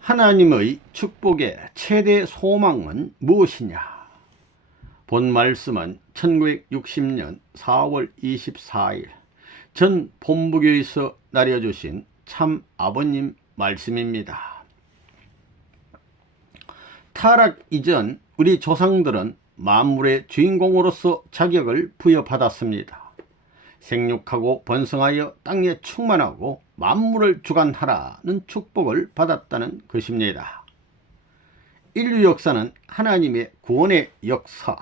하나님의 축복의 최대 소망은 무엇이냐? 본 말씀은 1960년 4월 24일 전 본부교에서 나려주신 참 아버님 말씀입니다. 타락 이전 우리 조상들은 만물의 주인공으로서 자격을 부여받았습니다. 생육하고 번성하여 땅에 충만하고 만물을 주관하라는 축복을 받았다는 것입니다. 인류 역사는 하나님의 구원의 역사.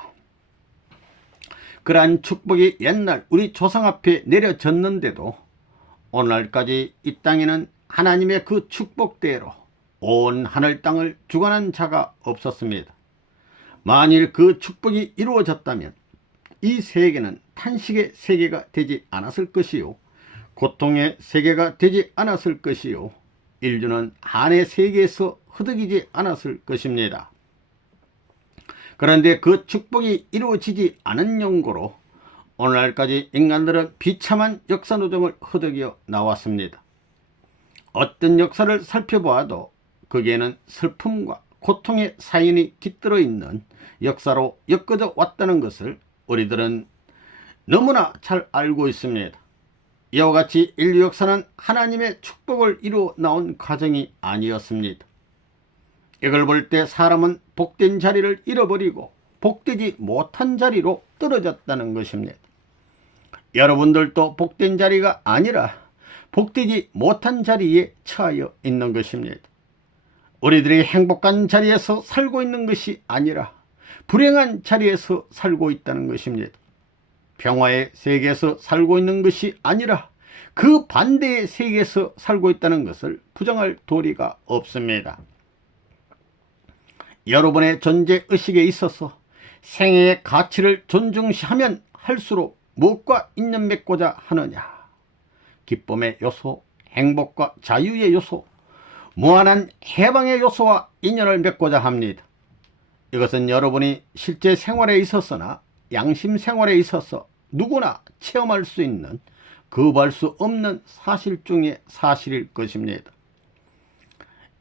그러한 축복이 옛날 우리 조상 앞에 내려졌는데도 오늘날까지 이 땅에는 하나님의 그 축복대로 온 하늘 땅을 주관한 자가 없었습니다. 만일 그 축복이 이루어졌다면 이 세계는 탄식의 세계가 되지 않았을 것이요, 고통의 세계가 되지 않았을 것이요, 인류는 한의 세계에서 허덕이지 않았을 것입니다. 그런데 그 축복이 이루어지지 않은 연고로 오늘날까지 인간들은 비참한 역사노정을 허덕이어 나왔습니다. 어떤 역사를 살펴보아도 거기에는 슬픔과 고통의 사연이 깃들어 있는 역사로 엮어져 왔다는 것을 우리들은 너무나 잘 알고 있습니다. 이와 같이 인류 역사는 하나님의 축복을 이루어 나온 과정이 아니었습니다. 이걸 볼 때 사람은 복된 자리를 잃어버리고 복되지 못한 자리로 떨어졌다는 것입니다. 여러분들도 복된 자리가 아니라 복되지 못한 자리에 처하여 있는 것입니다. 우리들이 행복한 자리에서 살고 있는 것이 아니라 불행한 자리에서 살고 있다는 것입니다. 평화의 세계에서 살고 있는 것이 아니라 그 반대의 세계에서 살고 있다는 것을 부정할 도리가 없습니다. 여러분의 존재의식에 있어서 생애의 가치를 존중시하면 할수록 무엇과 인연 맺고자 하느냐? 기쁨의 요소, 행복과 자유의 요소, 무한한 해방의 요소와 인연을 맺고자 합니다. 이것은 여러분이 실제 생활에 있어서나 양심 생활에 있어서 누구나 체험할 수 있는 거부할 수 없는 사실 중의 사실일 것입니다.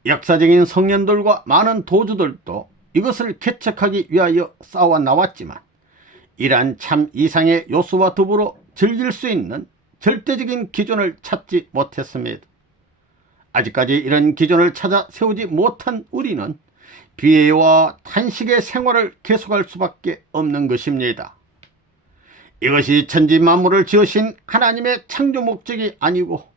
역사적인 성년들과 많은 도주들도 이것을 개척하기 위하여 싸워 나왔지만 이러한 참 이상의 요소와 더불어 즐길 수 있는 절대적인 기준을 찾지 못했습니다. 아직까지 이런 기준을 찾아 세우지 못한 우리는 비애와 탄식의 생활을 계속할 수밖에 없는 것입니다. 이것이 천지 만물을 지으신 하나님의 창조 목적이 아니고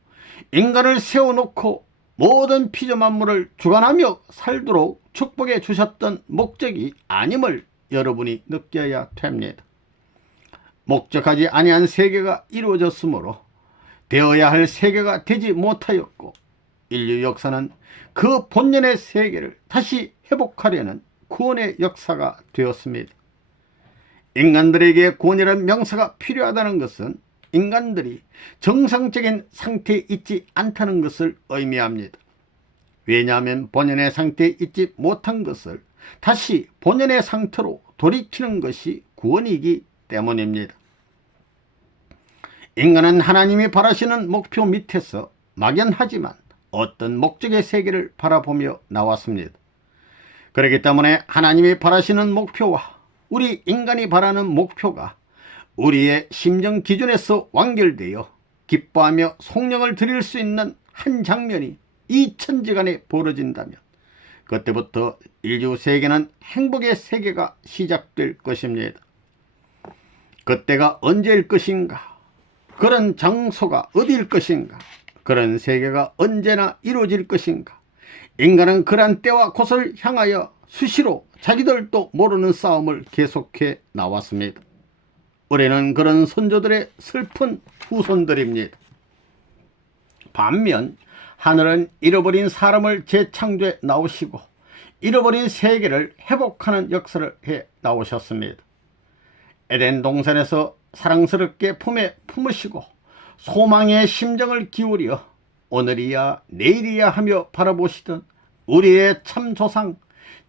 인간을 세워놓고 모든 피조 만물을 주관하며 살도록 축복해 주셨던 목적이 아님을 여러분이 느껴야 됩니다. 목적하지 아니한 세계가 이루어졌으므로 되어야 할 세계가 되지 못하였고 인류 역사는 그 본연의 세계를 다시 회복하려는 구원의 역사가 되었습니다. 인간들에게 구원이라는 명사가 필요하다는 것은 인간들이 정상적인 상태에 있지 않다는 것을 의미합니다. 왜냐하면 본연의 상태에 있지 못한 것을 다시 본연의 상태로 돌이키는 것이 구원이기 때문입니다. 인간은 하나님이 바라시는 목표 밑에서 막연하지만 어떤 목적의 세계를 바라보며 나왔습니다. 그렇기 때문에 하나님이 바라시는 목표와 우리 인간이 바라는 목표가 우리의 심정 기준에서 완결되어 기뻐하며 송영을 드릴 수 있는 한 장면이 이 천지간에 벌어진다면 그때부터 인류 세계는 행복의 세계가 시작될 것입니다. 그때가 언제일 것인가? 그런 장소가 어디일 것인가? 그런 세계가 언제나 이루어질 것인가? 인간은 그러한 때와 곳을 향하여 수시로 자기들도 모르는 싸움을 계속해 나왔습니다. 우리는 그런 선조들의 슬픈 후손들입니다. 반면 하늘은 잃어버린 사람을 재창조해 나오시고 잃어버린 세계를 회복하는 역사를 해 나오셨습니다. 에덴 동산에서 사랑스럽게 품에 품으시고 소망의 심정을 기울여 오늘이야 내일이야 하며 바라보시던 우리의 참 조상,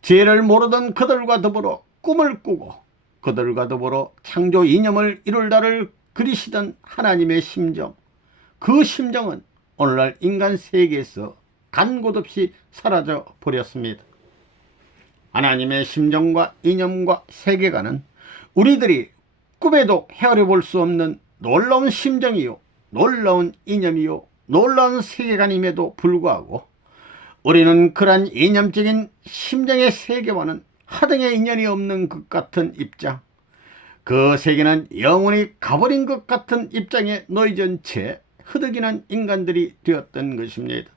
죄를 모르던 그들과 더불어 꿈을 꾸고 그들과 더불어 창조 이념을 이룰 날을 그리시던 하나님의 심정, 그 심정은 오늘날 인간 세계에서 간 곳 없이 사라져 버렸습니다. 하나님의 심정과 이념과 세계관은 우리들이 꿈에도 헤아려 볼 수 없는 놀라운 심정이요, 놀라운 이념이요, 놀라운 세계관임에도 불구하고 우리는 그러한 이념적인 심정의 세계와는 하등의 인연이 없는 것 같은 입장, 그 세계는 영원히 가버린 것 같은 입장에 놓여진 채 흐득이는 인간들이 되었던 것입니다.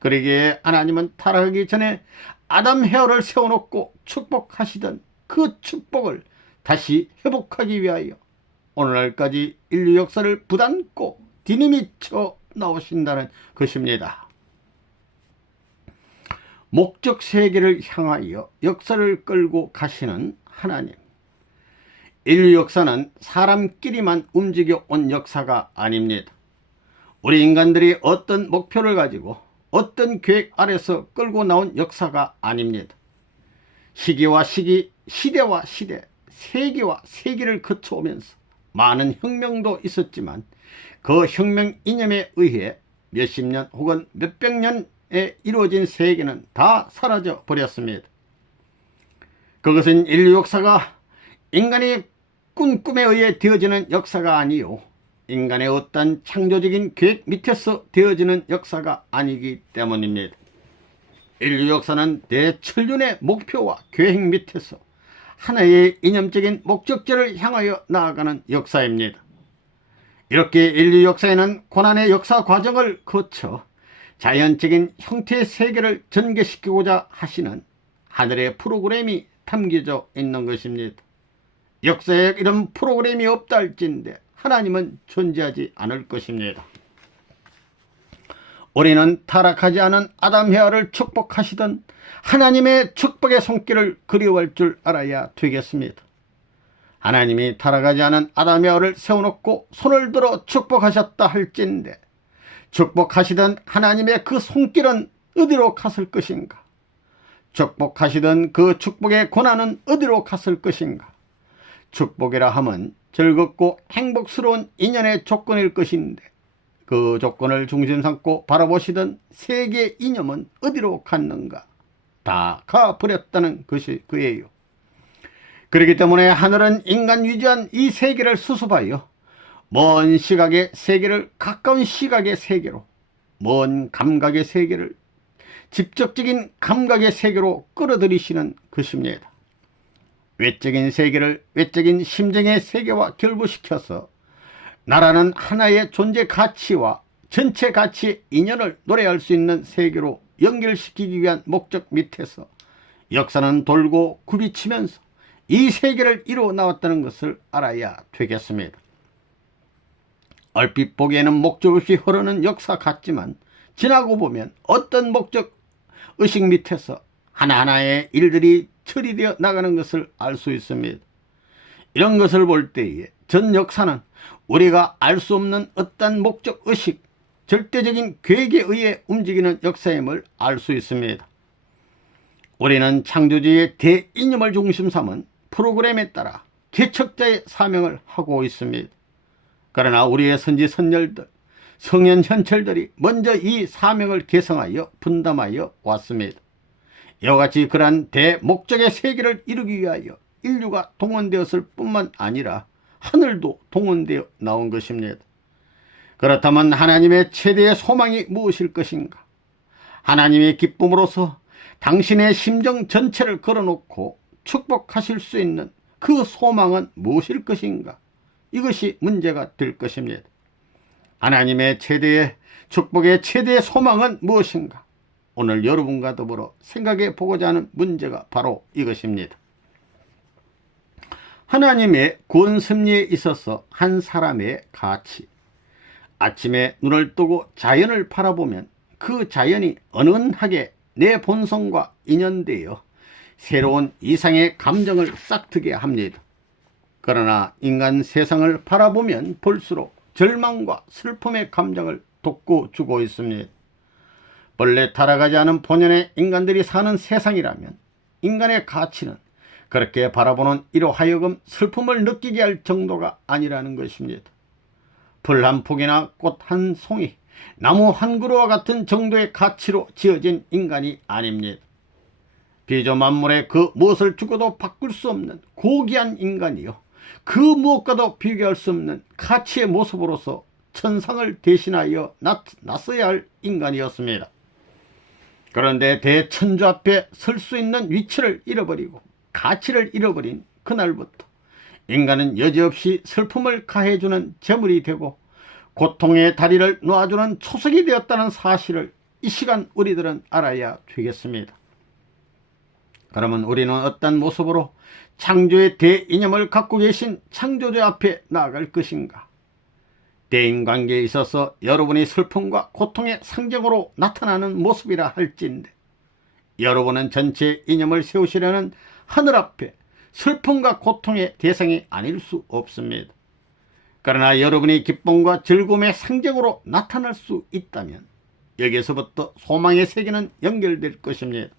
그러기에 하나님은 타락하기 전에 아담 헤어를 세워놓고 축복하시던 그 축복을 다시 회복하기 위하여 오늘날까지 인류 역사를 부담고 디니미쳐 나오신다는 것입니다. 목적 세계를 향하여 역사를 끌고 가시는 하나님. 인류 역사는 사람끼리만 움직여 온 역사가 아닙니다. 우리 인간들이 어떤 목표를 가지고 어떤 계획 아래서 끌고 나온 역사가 아닙니다. 시기와 시기, 시대와 시대, 세기와 세기를 거쳐오면서 많은 혁명도 있었지만 그 혁명 이념에 의해 몇십 년 혹은 몇백 년에 이루어진 세계는 다 사라져 버렸습니다. 그것은 인류 역사가 인간이 꾼 꿈에 의해 되어지는 역사가 아니요, 인간의 어떤 창조적인 계획 밑에서 되어지는 역사가 아니기 때문입니다. 인류 역사는 대천륜의 목표와 계획 밑에서 하나의 이념적인 목적지를 향하여 나아가는 역사입니다. 이렇게 인류 역사에는 고난의 역사 과정을 거쳐 자연적인 형태의 세계를 전개시키고자 하시는 하늘의 프로그램이 담겨져 있는 것입니다. 역사에 이런 프로그램이 없다 할진대 하나님은 존재하지 않을 것입니다. 우리는 타락하지 않은 아담 헤아를 축복하시던 하나님의 축복의 손길을 그리워할 줄 알아야 되겠습니다. 하나님이 타락하지 않은 아담 헤아를 세워놓고 손을 들어 축복하셨다 할진대 축복하시던 하나님의 그 손길은 어디로 갔을 것인가? 축복하시던 그 축복의 권한은 어디로 갔을 것인가? 축복이라 함은 즐겁고 행복스러운 인연의 조건일 것인데 그 조건을 중심 삼고 바라보시던 세계의 이념은 어디로 갔는가? 다 가버렸다는 것이 그예요. 그렇기 때문에 하늘은 인간 위주한 이 세계를 수습하여 먼 시각의 세계를 가까운 시각의 세계로, 먼 감각의 세계를 직접적인 감각의 세계로 끌어들이시는 것입니다. 외적인 세계를 외적인 심정의 세계와 결부시켜서 나라는 하나의 존재 가치와 전체 가치의 인연을 노래할 수 있는 세계로 연결시키기 위한 목적 밑에서 역사는 돌고 굽이치면서 이 세계를 이루어 나왔다는 것을 알아야 되겠습니다. 얼핏 보기에는 목적 없이 흐르는 역사 같지만 지나고 보면 어떤 목적 의식 밑에서 하나하나의 일들이 처리되어 나가는 것을 알 수 있습니다. 이런 것을 볼 때에 전 역사는 우리가 알 수 없는 어떤 목적 의식, 절대적인 계획에 의해 움직이는 역사임을 알 수 있습니다. 우리는 창조주의 대이념을 중심 삼은 프로그램에 따라 개척자의 사명을 하고 있습니다. 그러나 우리의 선지 선열들, 성현 현철들이 먼저 이 사명을 개성하여 분담하여 왔습니다. 이와 같이 그러한 대목적의 세계를 이루기 위하여 인류가 동원되었을 뿐만 아니라 하늘도 동원되어 나온 것입니다. 그렇다면 하나님의 최대의 소망이 무엇일 것인가? 하나님의 기쁨으로서 당신의 심정 전체를 걸어놓고 축복하실 수 있는 그 소망은 무엇일 것인가? 이것이 문제가 될 것입니다. 하나님의 최대의 축복의 최대의 소망은 무엇인가? 오늘 여러분과 더불어 생각해 보고자 하는 문제가 바로 이것입니다. 하나님의 구원 섭리에 있어서 한 사람의 가치. 아침에 눈을 뜨고 자연을 바라보면 그 자연이 은은하게 내 본성과 인연되어 새로운 이상의 감정을 싹트게 합니다. 그러나 인간 세상을 바라보면 볼수록 절망과 슬픔의 감정을 돋궈주고 있습니다. 본래 타락하지 않은 본연의 인간들이 사는 세상이라면 인간의 가치는 그렇게 바라보는 이로 하여금 슬픔을 느끼게 할 정도가 아니라는 것입니다. 풀 한 폭이나 꽃 한 송이, 나무 한 그루와 같은 정도의 가치로 지어진 인간이 아닙니다. 비조 만물의 그 무엇을 주고도 바꿀 수 없는 고귀한 인간이요, 그 무엇과도 비교할 수 없는 가치의 모습으로서 천상을 대신하여 나서야 할 인간이었습니다. 그런데 대천주 앞에 설 수 있는 위치를 잃어버리고 가치를 잃어버린 그날부터 인간은 여지없이 슬픔을 가해주는 제물이 되고 고통의 다리를 놓아주는 초석이 되었다는 사실을 이 시간 우리들은 알아야 되겠습니다. 그러면 우리는 어떤 모습으로 창조의 대이념을 갖고 계신 창조주 앞에 나아갈 것인가? 대인관계에 있어서 여러분의 슬픔과 고통의 상징으로 나타나는 모습이라 할지인데, 여러분은 전체 이념을 세우시려는 하늘 앞에 슬픔과 고통의 대상이 아닐 수 없습니다. 그러나 여러분이 기쁨과 즐거움의 상징으로 나타날 수 있다면 여기에서부터 소망의 세계는 연결될 것입니다.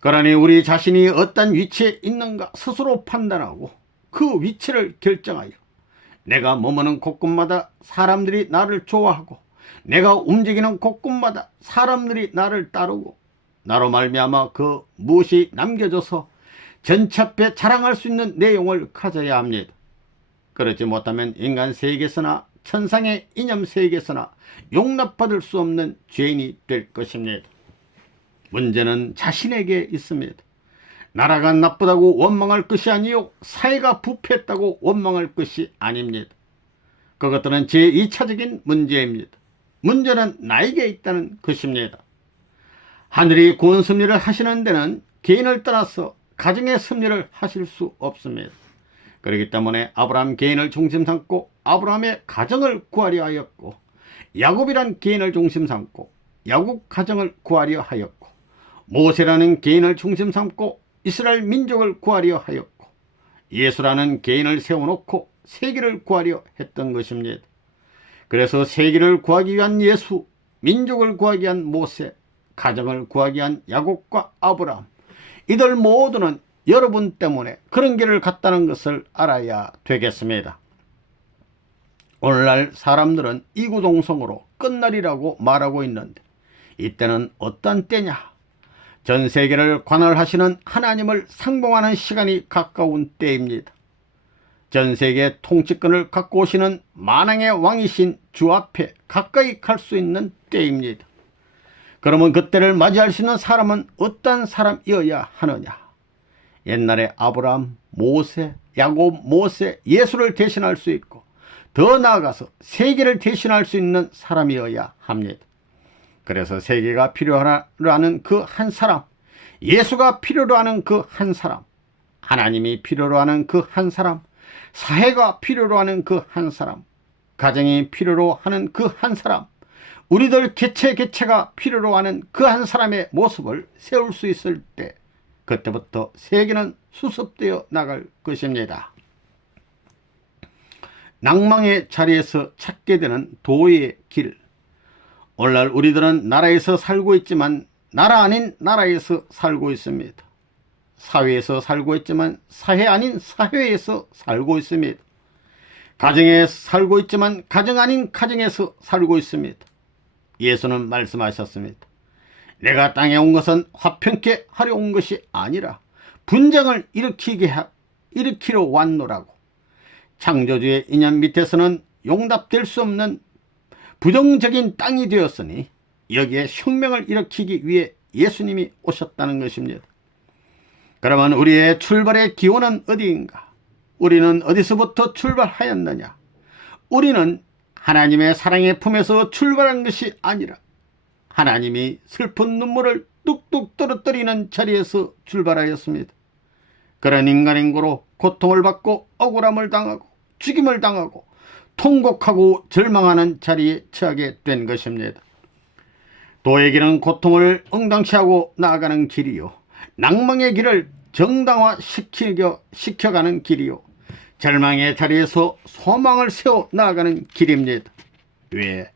그러니 우리 자신이 어떤 위치에 있는가 스스로 판단하고 그 위치를 결정하여 내가 머무는 곳곳마다 사람들이 나를 좋아하고 내가 움직이는 곳곳마다 사람들이 나를 따르고 나로 말미암아 그 무엇이 남겨져서 전체 앞에 자랑할 수 있는 내용을 가져야 합니다. 그렇지 못하면 인간 세계에서나 천상의 이념 세계에서나 용납받을 수 없는 죄인이 될 것입니다. 문제는 자신에게 있습니다. 나라가 나쁘다고 원망할 것이 아니요 사회가 부패했다고 원망할 것이 아닙니다. 그것들은 제2차적인 문제입니다. 문제는 나에게 있다는 것입니다. 하늘이 구원 섭리를 하시는 데는 개인을 떠나서 가정의 섭리를 하실 수 없습니다. 그렇기 때문에 아브라함 개인을 중심 삼고 아브라함의 가정을 구하려 하였고, 야곱이란 개인을 중심 삼고 야곱 가정을 구하려 하였고, 모세라는 개인을 중심 삼고 이스라엘 민족을 구하려 하였고, 예수라는 개인을 세워놓고 세계를 구하려 했던 것입니다. 그래서 세계를 구하기 위한 예수, 민족을 구하기 위한 모세, 가정을 구하기 위한 야곱과 아브라함, 이들 모두는 여러분 때문에 그런 길을 갔다는 것을 알아야 되겠습니다. 오늘날 사람들은 이구동성으로 끝날이라고 말하고 있는데, 이때는 어떤 때냐? 전 세계를 관할하시는 하나님을 상봉하는 시간이 가까운 때입니다. 전 세계 통치권을 갖고 오시는 만왕의 왕이신 주 앞에 가까이 갈 수 있는 때입니다. 그러면 그때를 맞이할 수 있는 사람은 어떤 사람이어야 하느냐? 옛날에 아브라함, 모세, 야곱, 모세, 예수를 대신할 수 있고 더 나아가서 세계를 대신할 수 있는 사람이어야 합니다. 그래서 세계가 필요로 하는 그 한 사람, 예수가 필요로 하는 그 한 사람, 하나님이 필요로 하는 그 한 사람, 사회가 필요로 하는 그 한 사람, 가정이 필요로 하는 그 한 사람, 우리들 개체가 필요로 하는 그 한 사람의 모습을 세울 수 있을 때, 그때부터 세계는 수습되어 나갈 것입니다. 낭망의 자리에서 찾게 되는 도의 길. 오늘날 우리들은 나라에서 살고 있지만 나라 아닌 나라에서 살고 있습니다. 사회에서 살고 있지만 사회 아닌 사회에서 살고 있습니다. 가정에 살고 있지만 가정 아닌 가정에서 살고 있습니다. 예수는 말씀하셨습니다. 내가 땅에 온 것은 화평케 하려 온 것이 아니라 분쟁을 일으키러 왔노라고. 창조주의 인연 밑에서는 용납될 수 없는 부정적인 땅이 되었으니 여기에 혁명을 일으키기 위해 예수님이 오셨다는 것입니다. 그러면 우리의 출발의 기원은 어디인가? 우리는 어디서부터 출발하였느냐? 우리는 하나님의 사랑의 품에서 출발한 것이 아니라 하나님이 슬픈 눈물을 뚝뚝 떨어뜨리는 자리에서 출발하였습니다. 그런 인간행고로 고통을 받고 억울함을 당하고 죽임을 당하고 통곡하고 절망하는 자리에 처하게 된 것입니다. 도의 길은 고통을 응당시하고 나아가는 길이요, 낭망의 길을 정당화시켜가는 길이요, 절망의 자리에서 소망을 세워 나아가는 길입니다. 왜?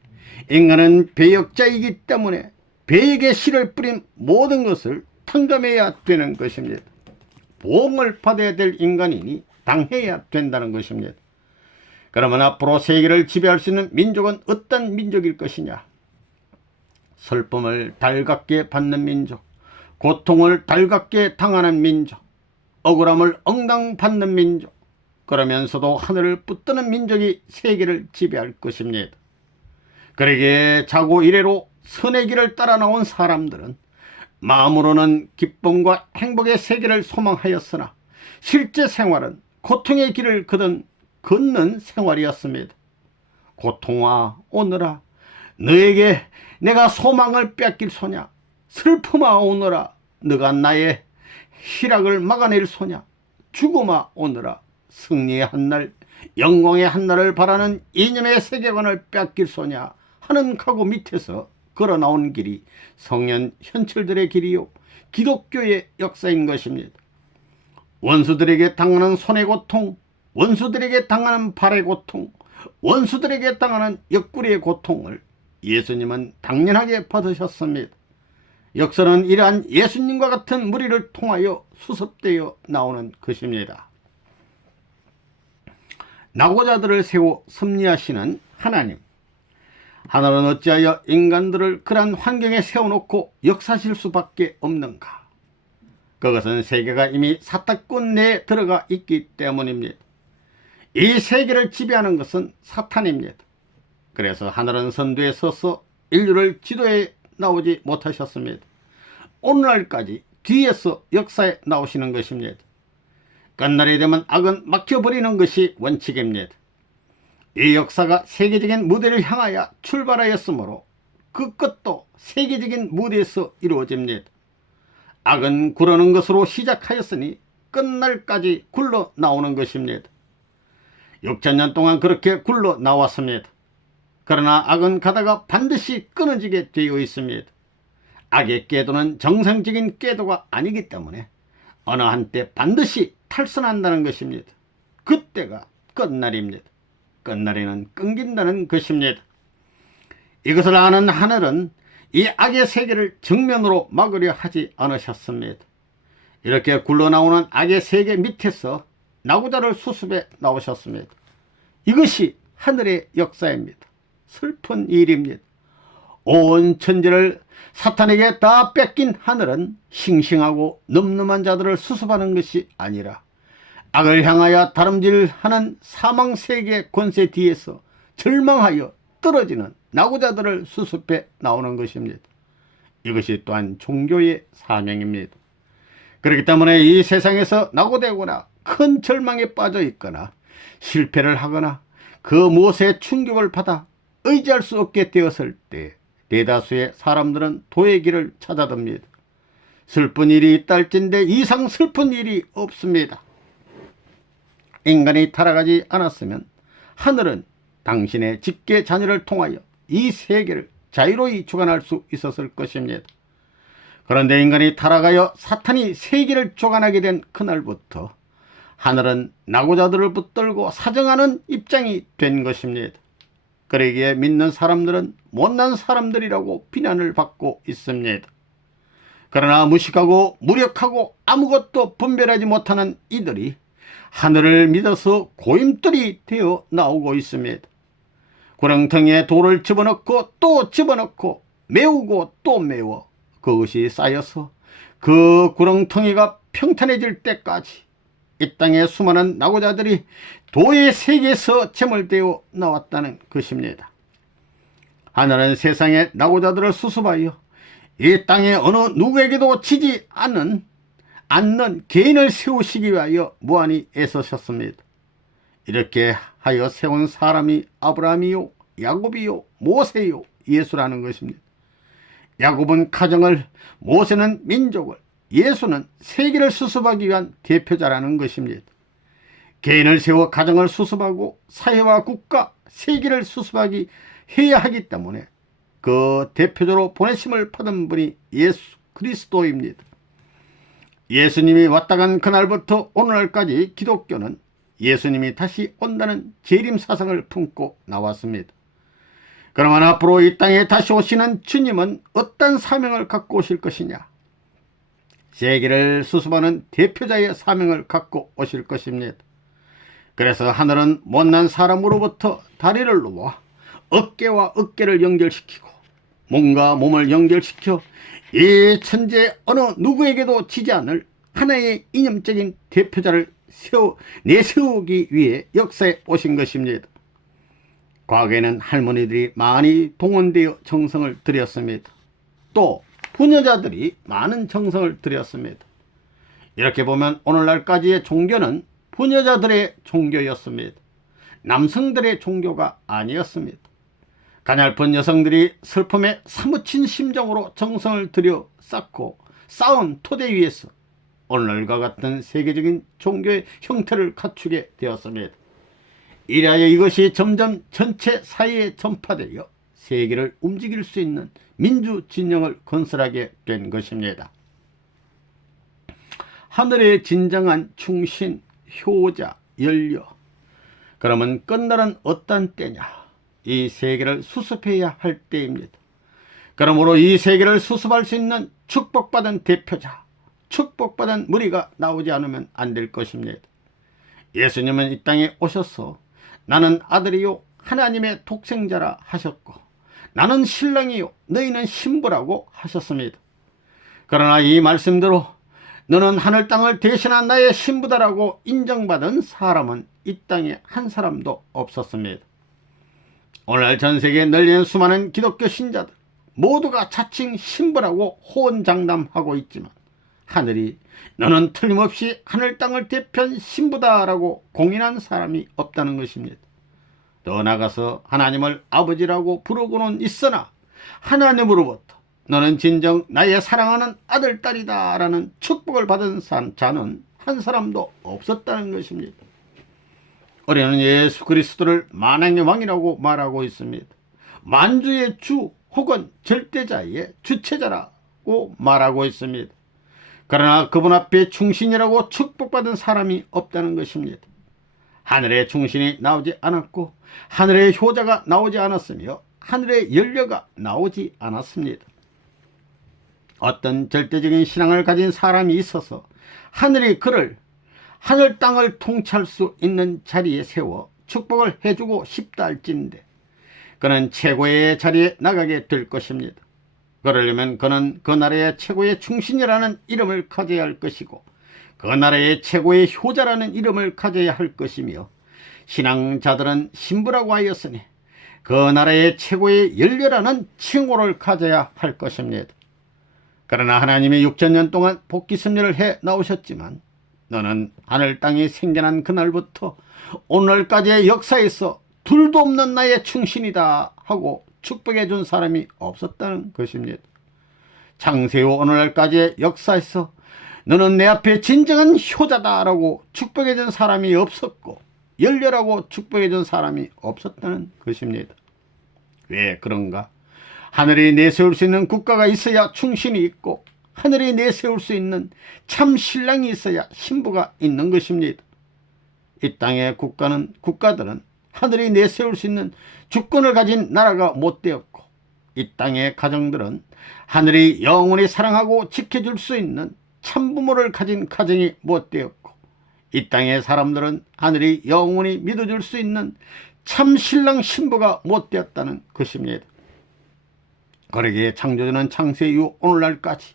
인간은 배역자이기 때문에 배역의 씨를 뿌린 모든 것을 탕감해야 되는 것입니다. 보응을 받아야 될 인간이니 당해야 된다는 것입니다. 그러면 앞으로 세계를 지배할 수 있는 민족은 어떤 민족일 것이냐? 슬픔을 달갑게 받는 민족, 고통을 달갑게 당하는 민족, 억울함을 엉당받는 민족, 그러면서도 하늘을 붙드는 민족이 세계를 지배할 것입니다. 그러기에 자고 이래로 선의 길을 따라 나온 사람들은 마음으로는 기쁨과 행복의 세계를 소망하였으나 실제 생활은 고통의 길을 걷는 생활이었습니다. 고통아 오너라, 너에게 내가 소망을 뺏길 소냐? 슬픔아 오너라, 너가 나의 희락을 막아낼 소냐? 죽음아 오너라, 승리의 한날, 영광의 한날을 바라는 이념의 세계관을 뺏길 소냐 하는 각오 밑에서 걸어 나온 길이 성현 현철들의 길이요, 기독교의 역사인 것입니다. 원수들에게 당하는 손의 고통, 원수들에게 당하는 발의 고통, 원수들에게 당하는 옆구리의 고통을 예수님은 당연하게 받으셨습니다. 역사는 이러한 예수님과 같은 무리를 통하여 수습되어 나오는 것입니다. 낙오자들을 세워 섭리하시는 하나님, 하늘은 어찌하여 인간들을 그러한 환경에 세워놓고 역사하실 수밖에 없는가? 그것은 세계가 이미 사탄권 내에 들어가 있기 때문입니다. 이 세계를 지배하는 것은 사탄입니다. 그래서 하늘은 선두에 서서 인류를 지도해 나오지 못하셨습니다. 오늘날까지 뒤에서 역사에 나오시는 것입니다. 끝날이 되면 악은 막혀버리는 것이 원칙입니다. 이 역사가 세계적인 무대를 향하여 출발하였으므로 그 끝도 세계적인 무대에서 이루어집니다. 악은 굴러는 것으로 시작하였으니 끝날까지 굴러 나오는 것입니다. 6천년 동안 그렇게 굴러 나왔습니다. 그러나 악은 가다가 반드시 끊어지게 되어 있습니다. 악의 궤도는 정상적인 궤도가 아니기 때문에 어느 한때 반드시 탈선한다는 것입니다. 그때가 끝날입니다. 끝날에는 끊긴다는 것입니다. 이것을 아는 하늘은 이 악의 세계를 정면으로 막으려 하지 않으셨습니다. 이렇게 굴러나오는 악의 세계 밑에서 낙오자를 수습해 나오셨습니다. 이것이 하늘의 역사입니다. 슬픈 일입니다. 온 천지를 사탄에게 다 뺏긴 하늘은 싱싱하고 늠름한 자들을 수습하는 것이 아니라 악을 향하여 다름질하는 사망세계의 권세 뒤에서 절망하여 떨어지는 낙오자들을 수습해 나오는 것입니다. 이것이 또한 종교의 사명입니다. 그렇기 때문에 이 세상에서 낙오되거나 큰 절망에 빠져 있거나 실패를 하거나 그 무엇에 충격을 받아 의지할 수 없게 되었을 때 대다수의 사람들은 도의 길을 찾아듭니다. 슬픈 일이 있다 할진대 이상 슬픈 일이 없습니다. 인간이 타락하지 않았으면 하늘은 당신의 직계 자녀를 통하여 이 세계를 자유로이 주관할 수 있었을 것입니다. 그런데 인간이 타락하여 사탄이 세계를 주관하게 된 그날부터 하늘은 낙오자들을 붙들고 사정하는 입장이 된 것입니다. 그러기에 믿는 사람들은 못난 사람들이라고 비난을 받고 있습니다. 그러나 무식하고 무력하고 아무것도 분별하지 못하는 이들이 하늘을 믿어서 고임돌이 되어 나오고 있습니다. 구렁텅이에 돌을 집어넣고 또 집어넣고 메우고 또 메워 그것이 쌓여서 그 구렁텅이가 평탄해질 때까지 이 땅의 수많은 낙오자들이 도의 세계에서 제물되어 나왔다는 것입니다. 하늘은 세상의 낙오자들을 수습하여 이 땅에 어느 누구에게도 지지 않는 개인을 세우시기 위하여 무한히 애쓰셨습니다. 이렇게 하여 세운 사람이 아브라함이요, 야곱이요, 모세요, 예수라는 것입니다. 야곱은 가정을, 모세는 민족을, 예수는 세계를 수습하기 위한 대표자라는 것입니다. 개인을 세워 가정을 수습하고 사회와 국가, 세계를 수습하기 해야 하기 때문에 그 대표자로 보내심을 받은 분이 예수 그리스도입니다. 예수님이 왔다 간 그날부터 오늘날까지 기독교는 예수님이 다시 온다는 재림 사상을 품고 나왔습니다. 그러면 앞으로 이 땅에 다시 오시는 주님은 어떤 사명을 갖고 오실 것이냐? 세계를 수습하는 대표자의 사명을 갖고 오실 것입니다. 그래서 하늘은 못난 사람으로부터 다리를 놓아 어깨와 어깨를 연결시키고 몸과 몸을 연결시켜 이 천재 어느 누구에게도 지지 않을 하나의 이념적인 대표자를 내세우기 위해 역사에 오신 것입니다. 과거에는 할머니들이 많이 동원되어 정성을 들였습니다. 또 부녀자들이 많은 정성을 들였습니다. 이렇게 보면 오늘날까지의 종교는 부녀자들의 종교였습니다. 남성들의 종교가 아니었습니다. 가냘픈 여성들이 슬픔에 사무친 심정으로 정성을 들여 쌓고 쌓은 토대 위에서 오늘날과 같은 세계적인 종교의 형태를 갖추게 되었습니다. 이래야 이것이 점점 전체 사회에 전파되어 세계를 움직일 수 있는 민주 진영을 건설하게 된 것입니다. 하늘의 진정한 충신, 효자, 연려. 그러면 끝날은 어떤 때냐? 이 세계를 수습해야 할 때입니다. 그러므로 이 세계를 수습할 수 있는 축복받은 대표자, 축복받은 무리가 나오지 않으면 안 될 것입니다. 예수님은 이 땅에 오셔서 나는 아들이요 하나님의 독생자라 하셨고 나는 신랑이요 너희는 신부라고 하셨습니다. 그러나 이 말씀대로 너는 하늘 땅을 대신한 나의 신부다라고 인정받은 사람은 이 땅에 한 사람도 없었습니다. 오늘 전 세계에 널리는 수많은 기독교 신자들 모두가 자칭 신부라고 호언장담하고 있지만 하늘이 너는 틀림없이 하늘 땅을 대표한 신부다라고 공인한 사람이 없다는 것입니다. 더 나아가서 하나님을 아버지라고 부르고는 있으나 하나님으로부터 너는 진정 나의 사랑하는 아들 딸이다 라는 축복을 받은 자는 한 사람도 없었다는 것입니다. 우리는 예수 그리스도를 만왕의 왕이라고 말하고 있습니다. 만주의 주 혹은 절대자의 주체자라고 말하고 있습니다. 그러나 그분 앞에 충신이라고 축복받은 사람이 없다는 것입니다. 하늘의 충신이 나오지 않았고 하늘의 효자가 나오지 않았으며 하늘의 연료가 나오지 않았습니다. 어떤 절대적인 신앙을 가진 사람이 있어서 하늘이 그를 하늘 땅을 통치할 수 있는 자리에 세워 축복을 해주고 싶다 할진대 그는 최고의 자리에 나가게 될 것입니다. 그러려면 그는 그 나라의 최고의 충신이라는 이름을 가져야 할 것이고 그 나라의 최고의 효자라는 이름을 가져야 할 것이며 신앙자들은 신부라고 하였으니 그 나라의 최고의 연료라는 칭호를 가져야 할 것입니다. 그러나 하나님이 6,000년 동안 복귀순례를 해 나오셨지만 너는 하늘 땅이 생겨난 그날부터 오늘까지의 역사에서 둘도 없는 나의 충신이다 하고 축복해 준 사람이 없었다는 것입니다. 창세 후 오늘날까지의 역사에서 너는 내 앞에 진정한 효자다 라고 축복해 준 사람이 없었고 연료라고 축복해 준 사람이 없었다는 것입니다. 왜 그런가? 하늘이 내세울 수 있는 국가가 있어야 충신이 있고 하늘이 내세울 수 있는 참 신랑이 있어야 신부가 있는 것입니다. 이 땅의 국가들은 하늘이 내세울 수 있는 주권을 가진 나라가 못 되었고 이 땅의 가정들은 하늘이 영원히 사랑하고 지켜줄 수 있는 참부모를 가진 가정이 못 되었고 이 땅의 사람들은 하늘이 영원히 믿어줄 수 있는 참 신랑 신부가 못 되었다는 것입니다. 그러기에 창조주는 창세 이후 오늘날까지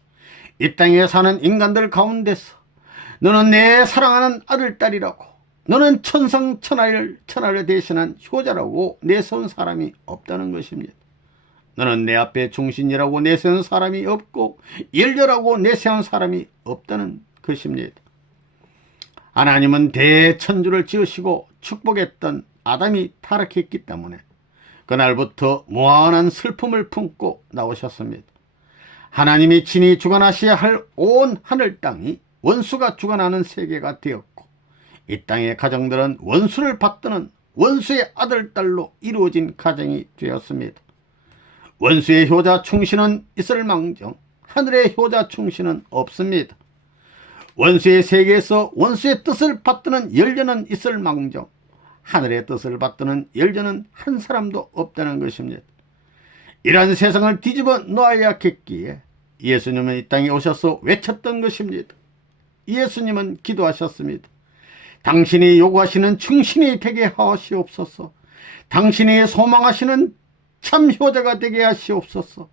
이 땅에 사는 인간들 가운데서 너는 내 사랑하는 아들 딸이라고 너는 천상천하를 대신한 효자라고 내세운 사람이 없다는 것입니다. 너는 내 앞에 중신이라고 내세운 사람이 없고 연료라고 내세운 사람이 없다는 것입니다. 하나님은 대천주를 지으시고 축복했던 아담이 타락했기 때문에 그날부터 무한한 슬픔을 품고 나오셨습니다. 하나님이 친히 주관하셔야 할 온 하늘 땅이 원수가 주관하는 세계가 되었고 이 땅의 가정들은 원수를 받드는 원수의 아들 딸로 이루어진 가정이 되었습니다. 원수의 효자 충신은 있을망정 하늘의 효자 충신은 없습니다. 원수의 세계에서 원수의 뜻을 받드는 연료는 있을망정 하늘의 뜻을 받드는 연료는 한 사람도 없다는 것입니다. 이러한 세상을 뒤집어 놓아야 했기에 예수님은 이 땅에 오셔서 외쳤던 것입니다. 예수님은 기도하셨습니다. 당신이 요구하시는 충신이 되게 하시옵소서. 당신이 소망하시는 참 효자가 되게 하시옵소서.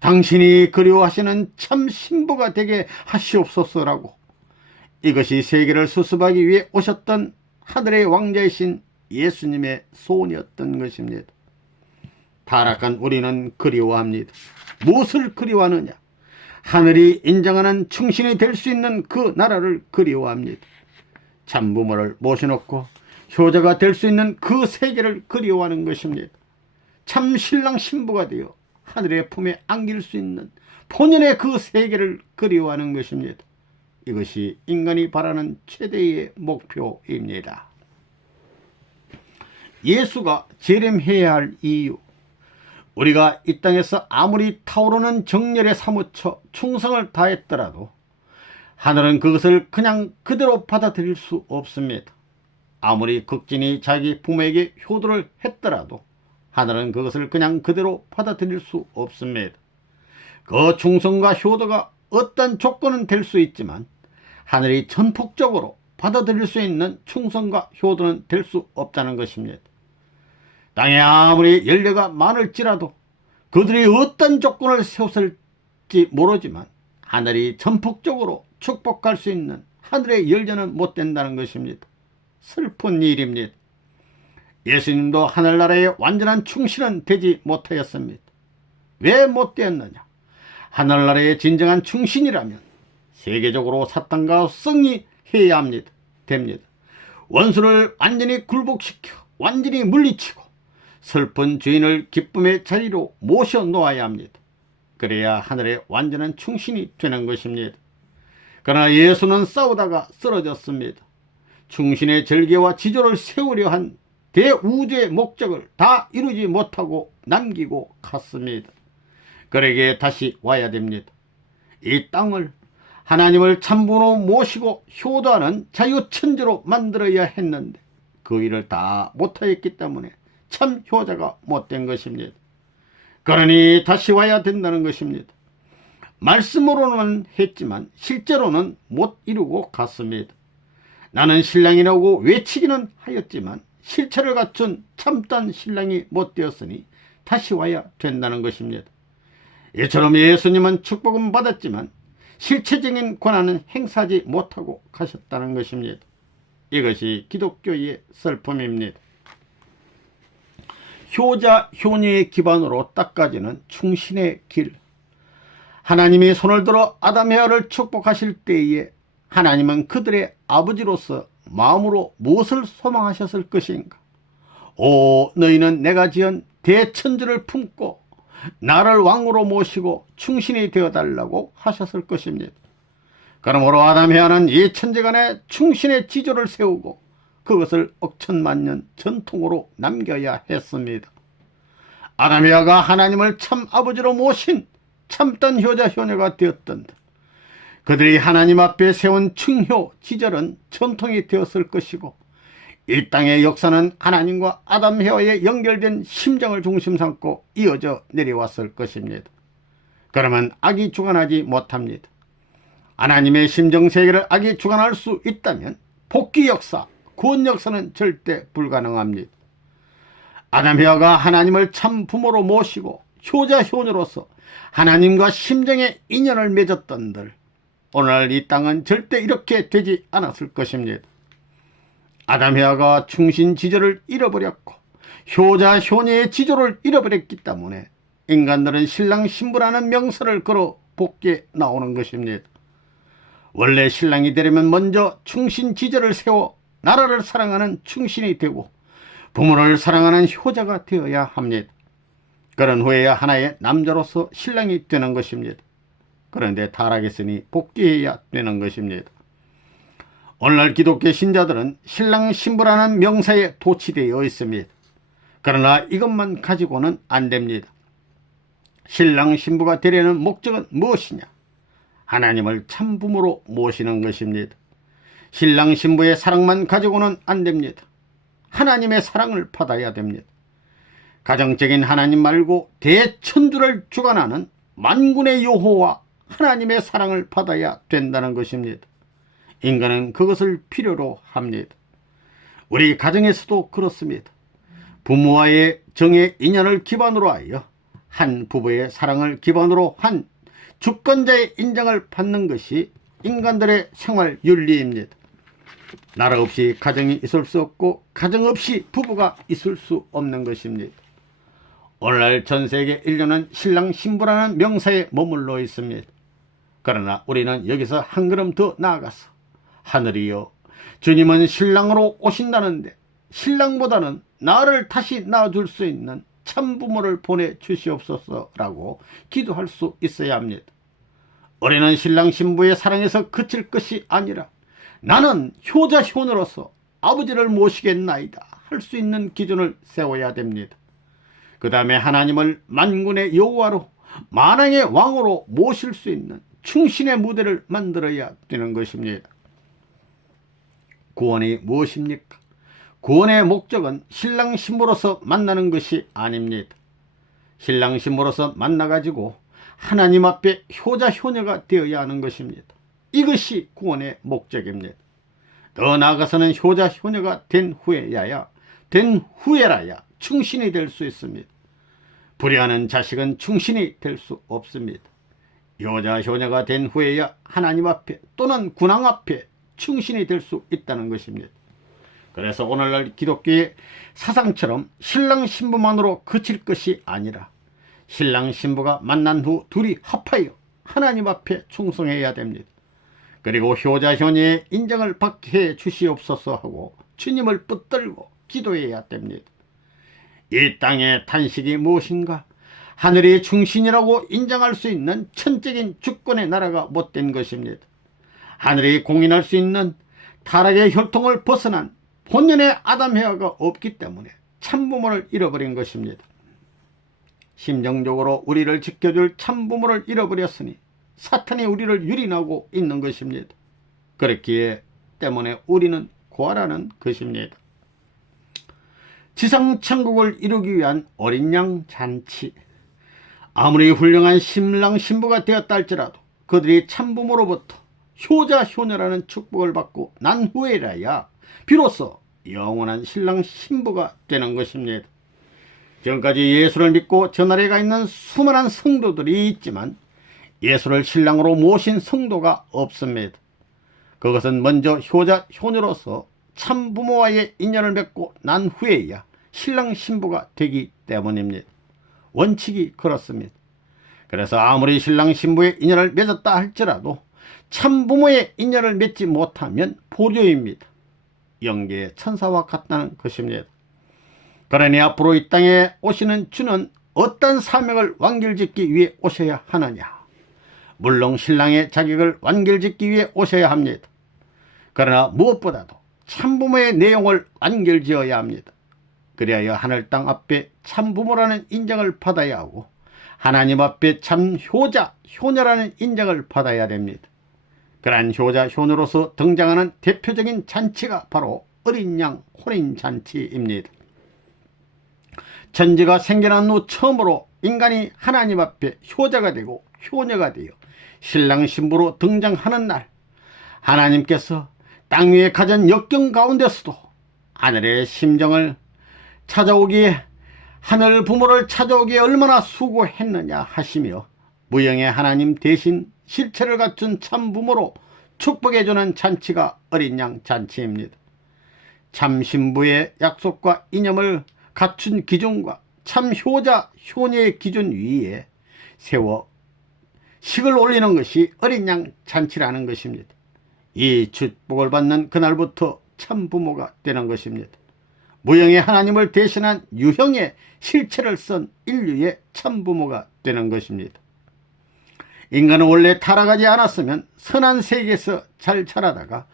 당신이 그리워하시는 참 신부가 되게 하시옵소서라고, 이것이 세계를 수습하기 위해 오셨던 하늘의 왕자이신 예수님의 소원이었던 것입니다. 타락한 우리는 그리워합니다. 무엇을 그리워하느냐? 하늘이 인정하는 충신이 될 수 있는 그 나라를 그리워합니다. 참부모를 모셔놓고 효자가 될 수 있는 그 세계를 그리워하는 것입니다. 참 신랑 신부가 되어 하늘의 품에 안길 수 있는 본연의 그 세계를 그리워하는 것입니다. 이것이 인간이 바라는 최대의 목표입니다. 예수가 재림해야 할 이유, 우리가 이 땅에서 아무리 타오르는 정열에 사무쳐 충성을 다했더라도 하늘은 그것을 그냥 그대로 받아들일 수 없습니다. 아무리 극진히 자기 부모에게 효도를 했더라도 하늘은 그것을 그냥 그대로 받아들일 수 없습니다. 그 충성과 효도가 어떤 조건은 될 수 있지만 하늘이 전폭적으로 받아들일 수 있는 충성과 효도는 될 수 없다는 것입니다. 땅에 아무리 열려가 많을지라도 그들이 어떤 조건을 세웠을지 모르지만 하늘이 전폭적으로 축복할 수 있는 하늘의 열려는 못 된다는 것입니다. 슬픈 일입니다. 예수님도 하늘나라의 완전한 충신은 되지 못하였습니다. 왜 못 되었느냐? 하늘나라의 진정한 충신이라면 세계적으로 사탄과 승리해야 됩니다. 원수를 완전히 굴복시켜 완전히 물리치고 슬픈 주인을 기쁨의 자리로 모셔놓아야 합니다. 그래야 하늘의 완전한 충신이 되는 것입니다. 그러나 예수는 싸우다가 쓰러졌습니다. 충신의 절개와 지조를 세우려 한 대우주의 목적을 다 이루지 못하고 남기고 갔습니다. 그에게 다시 와야 됩니다. 이 땅을 하나님을 참부로 모시고 효도하는 자유천지로 만들어야 했는데 그 일을 다 못하였기 때문에 참 효자가 못된 것입니다. 그러니 다시 와야 된다는 것입니다. 말씀으로는 했지만 실제로는 못 이루고 갔습니다. 나는 신랑이라고 외치기는 하였지만 실체를 갖춘 참된 신랑이 못 되었으니 다시 와야 된다는 것입니다. 이처럼 예수님은 축복은 받았지만 실체적인 권한은 행사하지 못하고 가셨다는 것입니다. 이것이 기독교의 슬픔입니다. 효자 효녀의 기반으로 닦아지는 충신의 길, 하나님이 손을 들어 아담 헤아를 축복하실 때에 하나님은 그들의 아버지로서 마음으로 무엇을 소망하셨을 것인가? 오, 너희는 내가 지은 대천지를 품고 나를 왕으로 모시고 충신이 되어달라고 하셨을 것입니다. 그러므로 아담 헤아는 이 천지간에 충신의 지조를 세우고 그것을 억천만년 전통으로 남겨야 했습니다. 아담 헤아가 하나님을 참 아버지로 모신 참된 효자 효녀가 되었던데 그들이 하나님 앞에 세운 충효 지절은 전통이 되었을 것이고 이 땅의 역사는 하나님과 아담 헤아에 연결된 심정을 중심 삼고 이어져 내려왔을 것입니다. 그러면 악이 주관하지 못합니다. 하나님의 심정세계를 악이 주관할 수 있다면 복귀 역사, 구원 역사는 절대 불가능합니다. 아담 헤아가 하나님을 참 부모로 모시고 효자 효녀로서 하나님과 심정의 인연을 맺었던들 오늘 이 땅은 절대 이렇게 되지 않았을 것입니다. 아담 헤아가 충신 지조를 잃어버렸고 효자 효녀의 지조를 잃어버렸기 때문에 인간들은 신랑 신부라는 명사를 걸어 복귀에 나오는 것입니다. 원래 신랑이 되려면 먼저 충신 지조를 세워 나라를 사랑하는 충신이 되고 부모를 사랑하는 효자가 되어야 합니다. 그런 후에야 하나의 남자로서 신랑이 되는 것입니다. 그런데 타락했으니 복귀해야 되는 것입니다. 오늘날 기독교 신자들은 신랑 신부라는 명사에 도취되어 있습니다. 그러나 이것만 가지고는 안 됩니다. 신랑 신부가 되려는 목적은 무엇이냐? 하나님을 참부모로 모시는 것입니다. 신랑 신부의 사랑만 가지고는 안 됩니다. 하나님의 사랑을 받아야 됩니다. 가정적인 하나님 말고 대천주를 주관하는 만군의 여호와 하나님의 사랑을 받아야 된다는 것입니다. 인간은 그것을 필요로 합니다. 우리 가정에서도 그렇습니다. 부모와의 정의 인연을 기반으로 하여 한 부부의 사랑을 기반으로 한 주권자의 인정을 받는 것이 인간들의 생활 윤리입니다. 나라 없이 가정이 있을 수 없고 가정 없이 부부가 있을 수 없는 것입니다. 오늘날 전 세계 인류는 신랑 신부라는 명사에 머물러 있습니다. 그러나 우리는 여기서 한 걸음 더 나아가서 하늘이여, 주님은 신랑으로 오신다는데 신랑보다는 나를 다시 낳아줄 수 있는 참부모를 보내주시옵소서라고 기도할 수 있어야 합니다. 우리는 신랑 신부의 사랑에서 그칠 것이 아니라 나는 효자 효녀로서 아버지를 모시겠나이다 할 수 있는 기준을 세워야 됩니다. 그 다음에 하나님을 만군의 여호와로 만왕의 왕으로 모실 수 있는 충신의 무대를 만들어야 되는 것입니다. 구원이 무엇입니까? 구원의 목적은 신랑 신부로서 만나는 것이 아닙니다. 신랑 신부로서 만나가지고 하나님 앞에 효자 효녀가 되어야 하는 것입니다. 이것이 구원의 목적입니다. 더 나아가서는 효자 효녀가 된 후에라야 충신이 될 수 있습니다. 불의하는 자식은 충신이 될 수 없습니다. 효자 효녀가 된 후에야 하나님 앞에 또는 군왕 앞에 충신이 될 수 있다는 것입니다. 그래서 오늘날 기독교의 사상처럼 신랑 신부만으로 그칠 것이 아니라 신랑 신부가 만난 후 둘이 합하여 하나님 앞에 충성해야 됩니다. 그리고 효자 효녀의 인정을 받게 해 주시옵소서 하고 주님을 붙들고 기도해야 됩니다. 이 땅의 탄식이 무엇인가? 하늘의 충신이라고 인정할 수 있는 천적인 주권의 나라가 못된 것입니다. 하늘이 공인할 수 있는 타락의 혈통을 벗어난 본연의 아담 해와가 없기 때문에 참부모를 잃어버린 것입니다. 심정적으로 우리를 지켜줄 참부모를 잃어버렸으니 사탄이 우리를 유린하고 있는 것입니다. 그렇기에 때문에 우리는 고아라는 것입니다. 지상천국을 이루기 위한 어린 양 잔치. 아무리 훌륭한 신랑 신부가 되었다 할지라도 그들이 참부모로부터 효자 효녀라는 축복을 받고 난 후에라야 비로소 영원한 신랑 신부가 되는 것입니다. 지금까지 예수를 믿고 저 나라에 가 있는 수많은 성도들이 있지만 예수를 신랑으로 모신 성도가 없습니다. 그것은 먼저 효자 효녀로서 참부모와의 인연을 맺고 난 후에야 신랑 신부가 되기 때문입니다. 원칙이 그렇습니다. 그래서 아무리 신랑 신부의 인연을 맺었다 할지라도 참부모의 인연을 맺지 못하면 보류입니다. 영계의 천사와 같다는 것입니다. 그러니 앞으로 이 땅에 오시는 주는 어떤 사명을 완결짓기 위해 오셔야 하느냐? 물론 신랑의 자격을 완결짓기 위해 오셔야 합니다. 그러나 무엇보다도 참부모의 내용을 완결지어야 합니다. 그리하여 하늘 땅 앞에 참부모라는 인정을 받아야 하고 하나님 앞에 참 효자, 효녀라는 인정을 받아야 됩니다. 그러한 효자, 효녀로서 등장하는 대표적인 잔치가 바로 어린 양 혼인잔치입니다. 천지가 생겨난 후 처음으로 인간이 하나님 앞에 효자가 되고 효녀가 되어 신랑 신부로 등장하는 날, 하나님께서 땅 위에 가진 역경 가운데서도 하늘의 심정을 찾아오기에, 하늘 부모를 찾아오기에 얼마나 수고했느냐 하시며 무형의 하나님 대신 실체를 갖춘 참 부모로 축복해주는 잔치가 어린 양 잔치입니다. 참 신부의 약속과 이념을 갖춘 기준과 참 효자 효녀의 기준 위에 세워 식을 올리는 것이 어린 양 잔치라는 것입니다. 이 축복을 받는 그날부터 참 부모가 되는 것입니다. 무형의 하나님을 대신한 유형의 실체를 쓴 인류의 참 부모가 되는 것입니다. 인간은 원래 타락하지 않았으면 선한 세계에서 잘 자라다가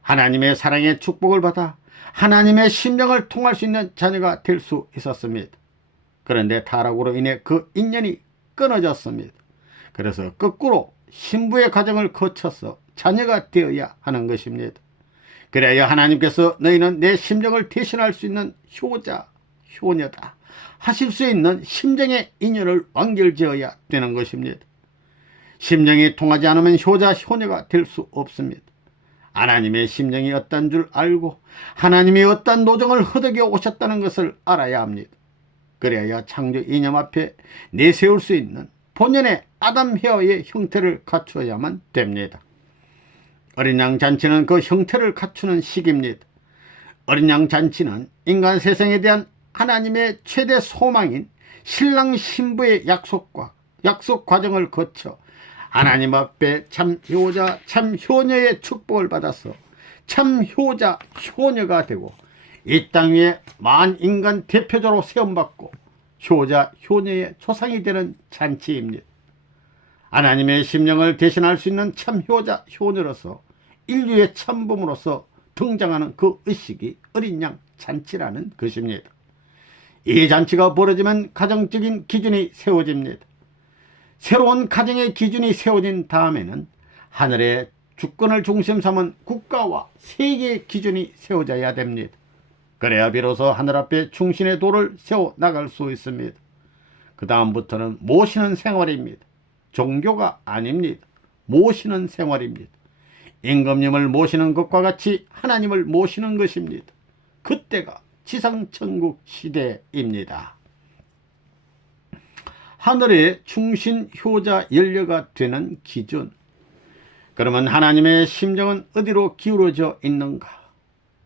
하나님의 사랑의 축복을 받아 하나님의 심령을 통할 수 있는 자녀가 될 수 있었습니다. 그런데 타락으로 인해 그 인연이 끊어졌습니다. 그래서 거꾸로 신부의 과정을 거쳐서 자녀가 되어야 하는 것입니다. 그래야 하나님께서 너희는 내 심정을 대신할 수 있는 효자, 효녀다 하실 수 있는 심정의 인연을 완결지어야 되는 것입니다. 심정이 통하지 않으면 효자, 효녀가 될 수 없습니다. 하나님의 심정이 어떤 줄 알고 하나님이 어떤 노정을 허덕여 오셨다는 것을 알아야 합니다. 그래야 창조 이념 앞에 내세울 수 있는 본연의 아담 헤어의 형태를 갖추어야만 됩니다. 어린 양 잔치는 그 형태를 갖추는 시기입니다. 어린 양 잔치는 인간 세상에 대한 하나님의 최대 소망인 신랑 신부의 약속 과정을 거쳐 하나님 앞에 참 효자 참 효녀의 축복을 받아서 참 효자 효녀가 되고 이 땅 위에 만인간 대표자로 세움받고 효자 효녀의 조상이 되는 잔치입니다. 하나님의 심령을 대신할 수 있는 참 효자 효녀로서 인류의 참범으로서 등장하는 그 의식이 어린 양 잔치라는 것입니다. 이 잔치가 벌어지면 가정적인 기준이 세워집니다. 새로운 가정의 기준이 세워진 다음에는 하늘의 주권을 중심 삼은 국가와 세계의 기준이 세워져야 됩니다. 그래야 비로소 하늘 앞에 충신의 도를 세워 나갈 수 있습니다. 그 다음부터는 모시는 생활입니다. 종교가 아닙니다. 모시는 생활입니다. 임금님을 모시는 것과 같이 하나님을 모시는 것입니다. 그때가 지상천국 시대입니다. 하늘의 충신 효자 연료가 되는 기준. 그러면 하나님의 심정은 어디로 기울어져 있는가?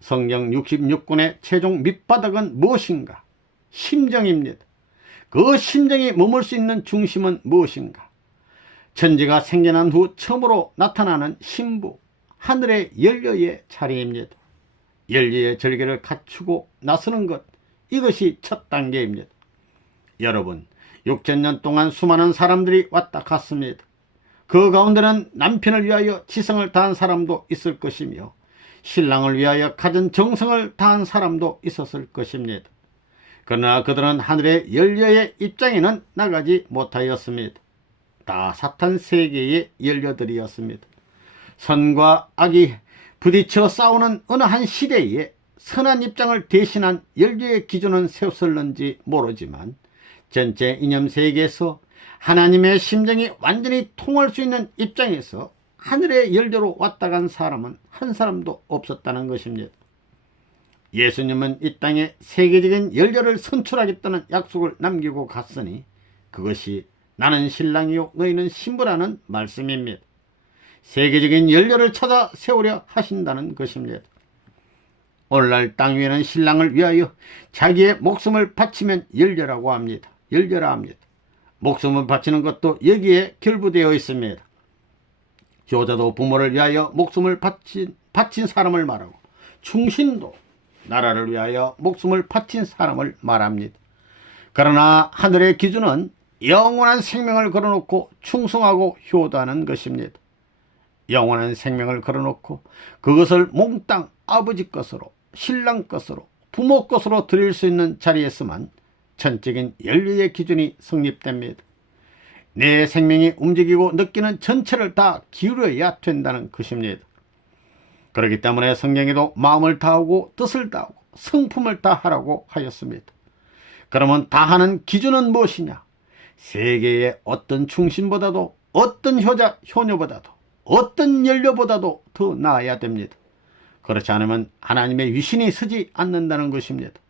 성경 66권의 최종 밑바닥은 무엇인가? 심정입니다. 그 심정이 머물 수 있는 중심은 무엇인가? 천지가 생겨난 후 처음으로 나타나는 신부, 하늘의 연료의 자리입니다. 연료의 절개를 갖추고 나서는 것, 이것이 첫 단계입니다. 여러분, 6,000년 동안 수많은 사람들이 왔다 갔습니다. 그 가운데는 남편을 위하여 지성을 다한 사람도 있을 것이며 신랑을 위하여 갖은 정성을 다한 사람도 있었을 것입니다. 그러나 그들은 하늘의 연료의 입장에는 나가지 못하였습니다. 다 사탄 세계의 연료들이었습니다. 선과 악이 부딪혀 싸우는 어느 한 시대에 선한 입장을 대신한 연료의 기준은 세웠을는지 모르지만 전체 이념 세계에서 하나님의 심정이 완전히 통할 수 있는 입장에서 하늘의 연료로 왔다 간 사람은 한 사람도 없었다는 것입니다. 예수님은 이 땅에 세계적인 연료를 선출하겠다는 약속을 남기고 갔으니 그것이 나는 신랑이요 너희는 신부라는 말씀입니다. 세계적인 연료를 찾아 세우려 하신다는 것입니다. 오늘날 땅 위에는 신랑을 위하여 자기의 목숨을 바치면 연료라고 합니다. 연료라 합니다. 목숨을 바치는 것도 여기에 결부되어 있습니다. 효자도 부모를 위하여 목숨을 바친 사람을 말하고 충신도 나라를 위하여 목숨을 바친 사람을 말합니다. 그러나 하늘의 기준은 영원한 생명을 걸어놓고 충성하고 효도하는 것입니다. 영원한 생명을 걸어놓고 그것을 몽땅 아버지 것으로 신랑 것으로 부모 것으로 드릴 수 있는 자리에서만 전적인 연료의 기준이 성립됩니다. 내 생명이 움직이고 느끼는 전체를 다 기울여야 된다는 것입니다. 그렇기 때문에 성경에도 마음을 다하고 뜻을 다하고 성품을 다하라고 하였습니다. 그러면 다하는 기준은 무엇이냐? 세계의 어떤 충신보다도 어떤 효자 효녀보다도 어떤 연료보다도 더 나아야 됩니다. 그렇지 않으면 하나님의 위신이 서지 않는다는 것입니다.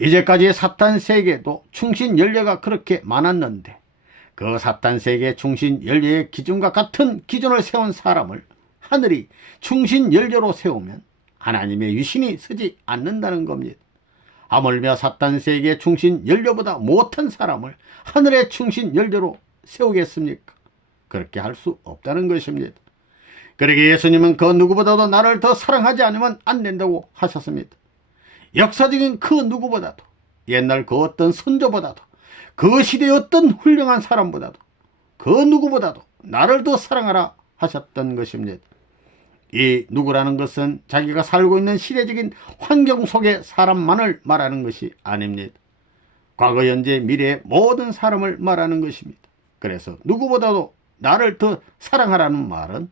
이제까지 사탄 세계도 충신 연료가 그렇게 많았는데 그 사탄 세계 충신 연료의 기준과 같은 기준을 세운 사람을 하늘이 충신 연료로 세우면 하나님의 위신이 서지 않는다는 겁니다. 하물며 사탄 세계 충신 연료보다 못한 사람을 하늘의 충신 연료로 세우겠습니까? 그렇게 할 수 없다는 것입니다. 그러기에 예수님은 그 누구보다도 나를 더 사랑하지 않으면 안 된다고 하셨습니다. 역사적인 그 누구보다도 옛날 그 어떤 선조보다도 그 시대의 어떤 훌륭한 사람보다도 그 누구보다도 나를 더 사랑하라 하셨던 것입니다. 이 누구라는 것은 자기가 살고 있는 시대적인 환경 속의 사람만을 말하는 것이 아닙니다. 과거, 현재, 미래의 모든 사람을 말하는 것입니다. 그래서 누구보다도 나를 더 사랑하라는 말은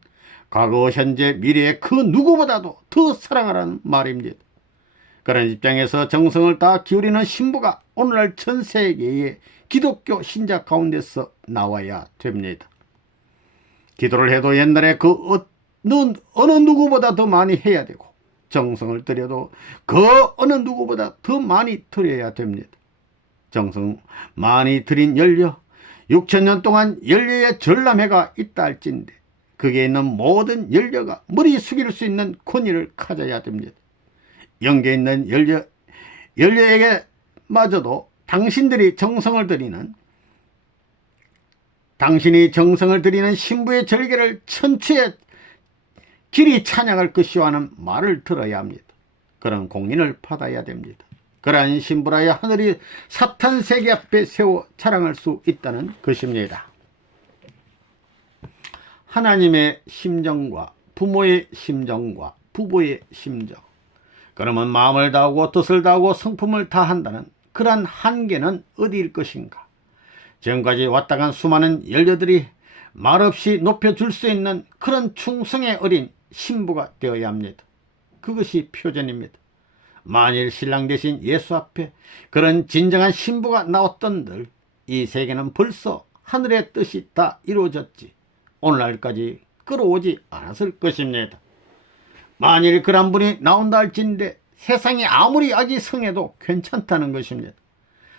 과거, 현재, 미래의 그 누구보다도 더 사랑하라는 말입니다. 그런 입장에서 정성을 다 기울이는 신부가 오늘날 전 세계의 기독교 신자 가운데서 나와야 됩니다. 기도를 해도 옛날에 그 넌 어느 누구보다 더 많이 해야 되고 정성을 들여도 그 어느 누구보다 더 많이 들여야 됩니다. 정성 많이 들인 연료, 6천년 동안 연료의 전람회가 있다 할진데 거기에 있는 모든 연료가 머리 숙일 수 있는 권위를 가져야 됩니다. 영계에 있는 연료에게 마저도 당신이 정성을 들이는 신부의 절개를 천추에 길이 찬양할 것이오 하는 말을 들어야 합니다. 그런 공인을 받아야 됩니다. 그러한 신부라야 하늘이 사탄 세계 앞에 세워 자랑할 수 있다는 것입니다. 하나님의 심정과 부모의 심정과 부부의 심정, 그러면 마음을 다하고 뜻을 다하고 성품을 다한다는 그러한 한계는 어디일 것인가? 지금까지 왔다간 수많은 연료들이 말없이 높여줄 수 있는 그런 충성에 어린 신부가 되어야 합니다. 그것이 표전입니다. 만일 신랑 대신 예수 앞에 그런 진정한 신부가 나왔던들 이 세계는 벌써 하늘의 뜻이 다 이루어졌지 오늘날까지 끌어오지 않았을 것입니다. 만일 그런 분이 나온다 할진데 세상이 아무리 악이 성해도 괜찮다는 것입니다.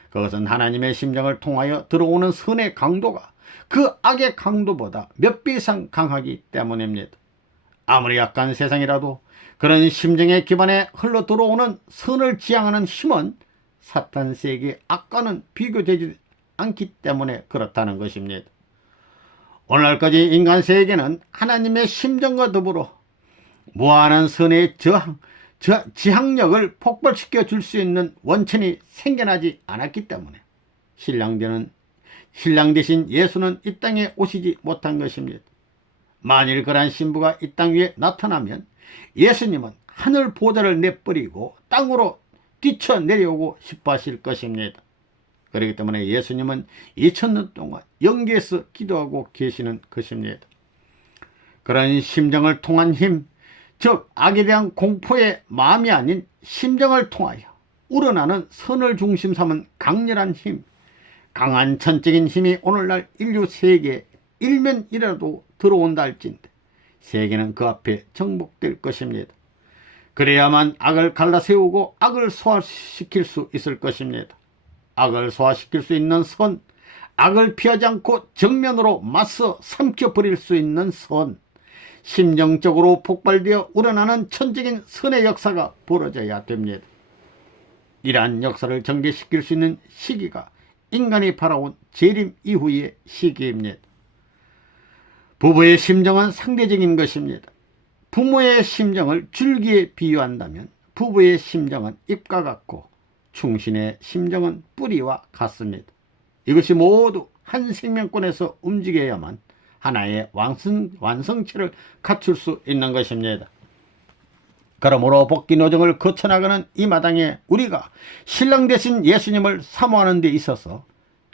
그것은 하나님의 심정을 통하여 들어오는 선의 강도가 그 악의 강도보다 몇 배 이상 강하기 때문입니다. 아무리 약한 세상이라도 그런 심정의 기반에 흘러 들어오는 선을 지향하는 힘은 사탄 세계의 악과는 비교되지 않기 때문에 그렇다는 것입니다. 오늘날까지 인간 세계는 하나님의 심정과 더불어 무한한 선의 지향력을 폭발시켜 줄 수 있는 원천이 생겨나지 않았기 때문에 신랑 대신 예수는 이 땅에 오시지 못한 것입니다. 만일 그러한 신부가 이 땅 위에 나타나면 예수님은 하늘 보좌를 내버리고 땅으로 뛰쳐 내려오고 싶어 하실 것입니다. 그렇기 때문에 예수님은 2000년 동안 영계에서 기도하고 계시는 것입니다. 그런 심정을 통한 힘, 즉 악에 대한 공포의 마음이 아닌 심정을 통하여 우러나는 선을 중심 삼은 강렬한 힘, 강한 천적인 힘이 오늘날 인류 세계에 일면이라도 들어온다 할진데 세계는 그 앞에 정복될 것입니다. 그래야만 악을 갈라세우고 악을 소화시킬 수 있을 것입니다. 악을 소화시킬 수 있는 선, 악을 피하지 않고 정면으로 맞서 삼켜버릴 수 있는 선, 심정적으로 폭발되어 우러나는 천적인 선의 역사가 벌어져야 됩니다. 이러한 역사를 전개시킬 수 있는 시기가 인간이 바라온 재림 이후의 시기입니다. 부부의 심정은 상대적인 것입니다. 부모의 심정을 줄기에 비유한다면 부부의 심정은 잎과 같고 충신의 심정은 뿌리와 같습니다. 이것이 모두 한 생명권에서 움직여야만 하나의 완성체를 갖출 수 있는 것입니다. 그러므로 복귀 노정을 거쳐나가는 이 마당에 우리가 신랑 대신 예수님을 사모하는 데 있어서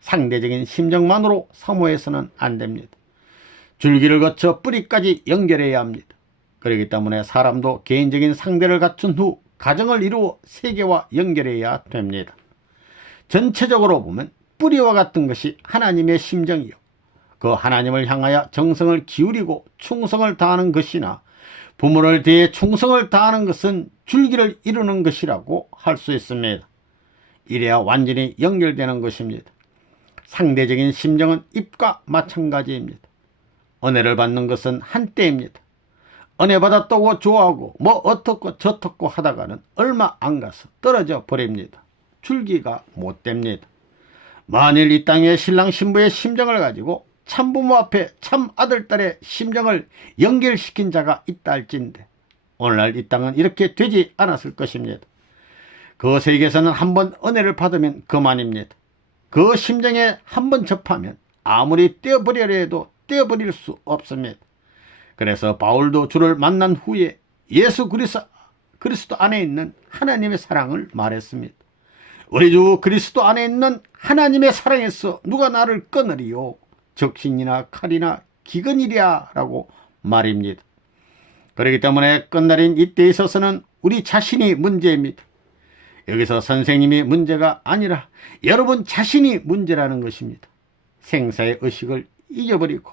상대적인 심정만으로 사모해서는 안 됩니다. 줄기를 거쳐 뿌리까지 연결해야 합니다. 그렇기 때문에 사람도 개인적인 상대를 갖춘 후 가정을 이루어 세계와 연결해야 됩니다. 전체적으로 보면 뿌리와 같은 것이 하나님의 심정이요, 그 하나님을 향하여 정성을 기울이고 충성을 다하는 것이나 부모를 대해 충성을 다하는 것은 줄기를 이루는 것이라고 할 수 있습니다. 이래야 완전히 연결되는 것입니다. 상대적인 심정은 잎과 마찬가지입니다. 은혜를 받는 것은 한때입니다. 은혜 받았다고 좋아하고 뭐 어떻고 저떻고 하다가는 얼마 안 가서 떨어져 버립니다. 줄기가 못 됩니다. 만일 이 땅에 신랑 신부의 심정을 가지고 참부모 앞에 참 아들딸의 심정을 연결시킨 자가 있다 할진데 오늘날 이 땅은 이렇게 되지 않았을 것입니다. 그 세계에서는 한번 은혜를 받으면 그만입니다. 그 심정에 한번 접하면 아무리 떼어버리려 해도 떼어버릴 수 없습니다. 그래서 바울도 주를 만난 후에 예수 그리스도 안에 있는 하나님의 사랑을 말했습니다. 우리 주 그리스도 안에 있는 하나님의 사랑에서 누가 나를 끊으리요? 적신이나 칼이나 기근이랴 라고 말입니다. 그렇기 때문에 끝날인 이때에 있어서는 우리 자신이 문제입니다. 여기서 선생님이 문제가 아니라 여러분 자신이 문제라는 것입니다. 생사의 의식을 잊어버리고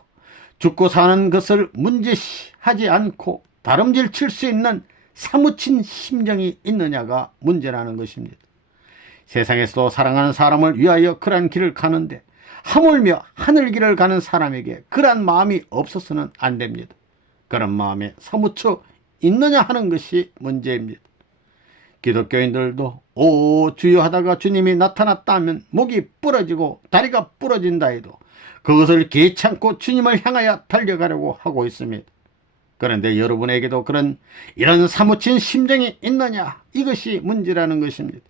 죽고 사는 것을 문제시하지 않고 다름질 칠 수 있는 사무친 심정이 있느냐가 문제라는 것입니다. 세상에서도 사랑하는 사람을 위하여 그러한 길을 가는데 하물며 하늘길을 가는 사람에게 그러한 마음이 없어서는 안 됩니다. 그런 마음에 사무쳐 있느냐 하는 것이 문제입니다. 기독교인들도 오 주여 하다가 주님이 나타났다 하면 목이 부러지고 다리가 부러진다 해도 그것을 개의치 않고 주님을 향하여 달려가려고 하고 있습니다. 그런데 여러분에게도 이런 사무친 심정이 있느냐, 이것이 문제라는 것입니다.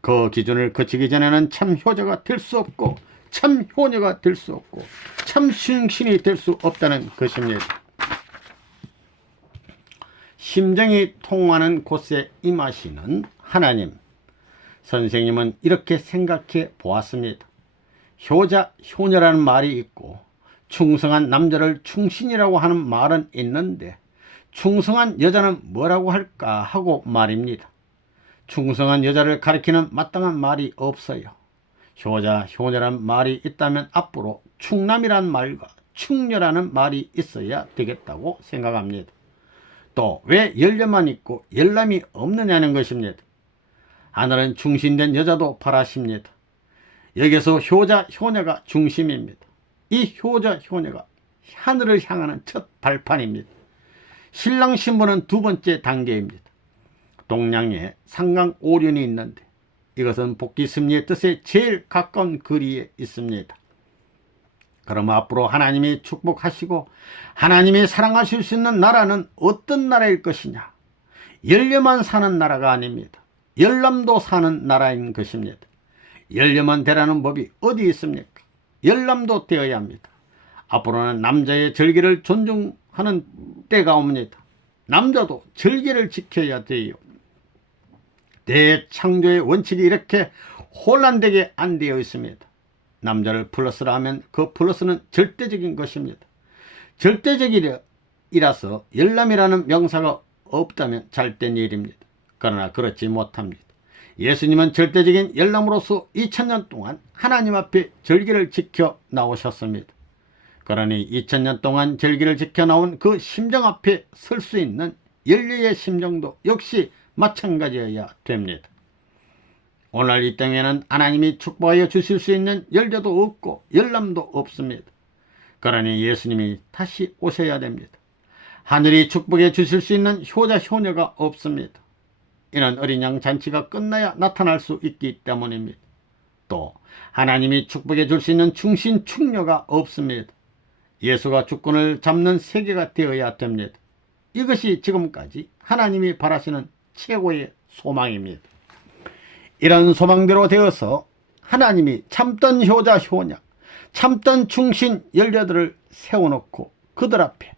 그 기준을 거치기 전에는 참 효자가 될 수 없고 참 효녀가 될 수 없고 참 충신이 될 수 없다는 것입니다. 심정이 통하는 곳에 임하시는 하나님, 선생님은 이렇게 생각해 보았습니다. 효자, 효녀라는 말이 있고 충성한 남자를 충신이라고 하는 말은 있는데 충성한 여자는 뭐라고 할까 하고 말입니다. 충성한 여자를 가리키는 마땅한 말이 없어요. 효자, 효녀란 말이 있다면 앞으로 충남이란 말과 충녀라는 말이 있어야 되겠다고 생각합니다. 또 왜 열녀만 있고 열남이 없느냐는 것입니다. 하늘은 충신된 여자도 바라십니다. 여기서 효자, 효녀가 중심입니다. 이 효자, 효녀가 하늘을 향하는 첫 발판입니다. 신랑 신부는 두 번째 단계입니다. 동양에 상강오륜이 있는데 이것은 복귀승리의 뜻에 제일 가까운 거리에 있습니다. 그럼 앞으로 하나님이 축복하시고 하나님이 사랑하실 수 있는 나라는 어떤 나라일 것이냐? 열녀만 사는 나라가 아닙니다. 열남도 사는 나라인 것입니다. 열녀만 되라는 법이 어디 있습니까? 열남도 되어야 합니다. 앞으로는 남자의 절기를 존중하는 때가 옵니다. 남자도 절기를 지켜야 돼요. 대창조의 원칙이 이렇게 혼란되게 안 되어 있습니다. 남자를 플러스라 하면 그 플러스는 절대적인 것입니다. 절대적이라서 열남이라는 명사가 없다면 잘된 일입니다. 그러나 그렇지 못합니다. 예수님은 절대적인 열남으로서 2000년 동안 하나님 앞에 절기를 지켜 나오셨습니다. 그러니 2000년 동안 절기를 지켜 나온 그 심정 앞에 설 수 있는 열녀의 심정도 역시 마찬가지여야 됩니다. 오늘 이 땅에는 하나님이 축복하여 주실 수 있는 열녀도 없고 열남도 없습니다. 그러니 예수님이 다시 오셔야 됩니다. 하늘이 축복해 주실 수 있는 효자, 효녀가 없습니다. 이는 어린 양 잔치가 끝나야 나타날 수 있기 때문입니다. 또 하나님이 축복해 줄 수 있는 충신, 충녀가 없습니다. 예수가 주권을 잡는 세계가 되어야 됩니다. 이것이 지금까지 하나님이 바라시는 최고의 소망입니다. 이런 소망대로 되어서 하나님이 참던 효자, 효녀, 참던 충신 열녀들을 세워놓고 그들 앞에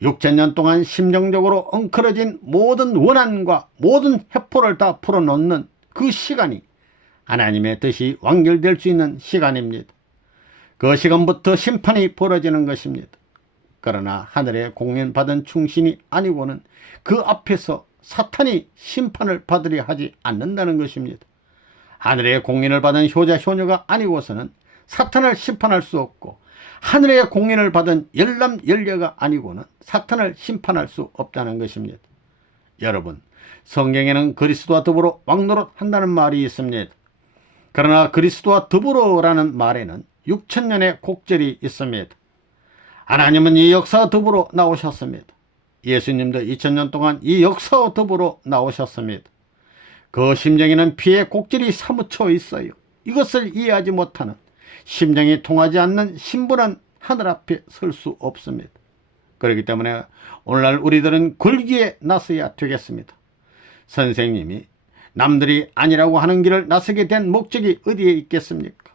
6000년 동안 심정적으로 엉클어진 모든 원한과 모든 해포를 다 풀어놓는 그 시간이 하나님의 뜻이 완결될 수 있는 시간입니다. 그 시간부터 심판이 벌어지는 것입니다. 그러나 하늘에 공연받은 충신이 아니고는 그 앞에서 사탄이 심판을 받으려 하지 않는다는 것입니다. 하늘에 공인을 받은 효자, 효녀가 아니고서는 사탄을 심판할 수 없고 하늘에 공인을 받은 열남, 열녀가 아니고는 사탄을 심판할 수 없다는 것입니다. 여러분, 성경에는 그리스도와 더불어 왕노릇 한다는 말이 있습니다. 그러나 그리스도와 더불어라는 말에는 6000년의 곡절이 있습니다. 하나님은 이 역사와 더불어 나오셨습니다. 예수님도 2000년 동안 이 역사와 더불어 나오셨습니다. 그 심정에는 피의 곡절이 사무쳐 있어요. 이것을 이해하지 못하는 심정이 통하지 않는 신부는 하늘 앞에 설 수 없습니다. 그렇기 때문에 오늘날 우리들은 굴기에 나서야 되겠습니다. 선생님이 남들이 아니라고 하는 길을 나서게 된 목적이 어디에 있겠습니까?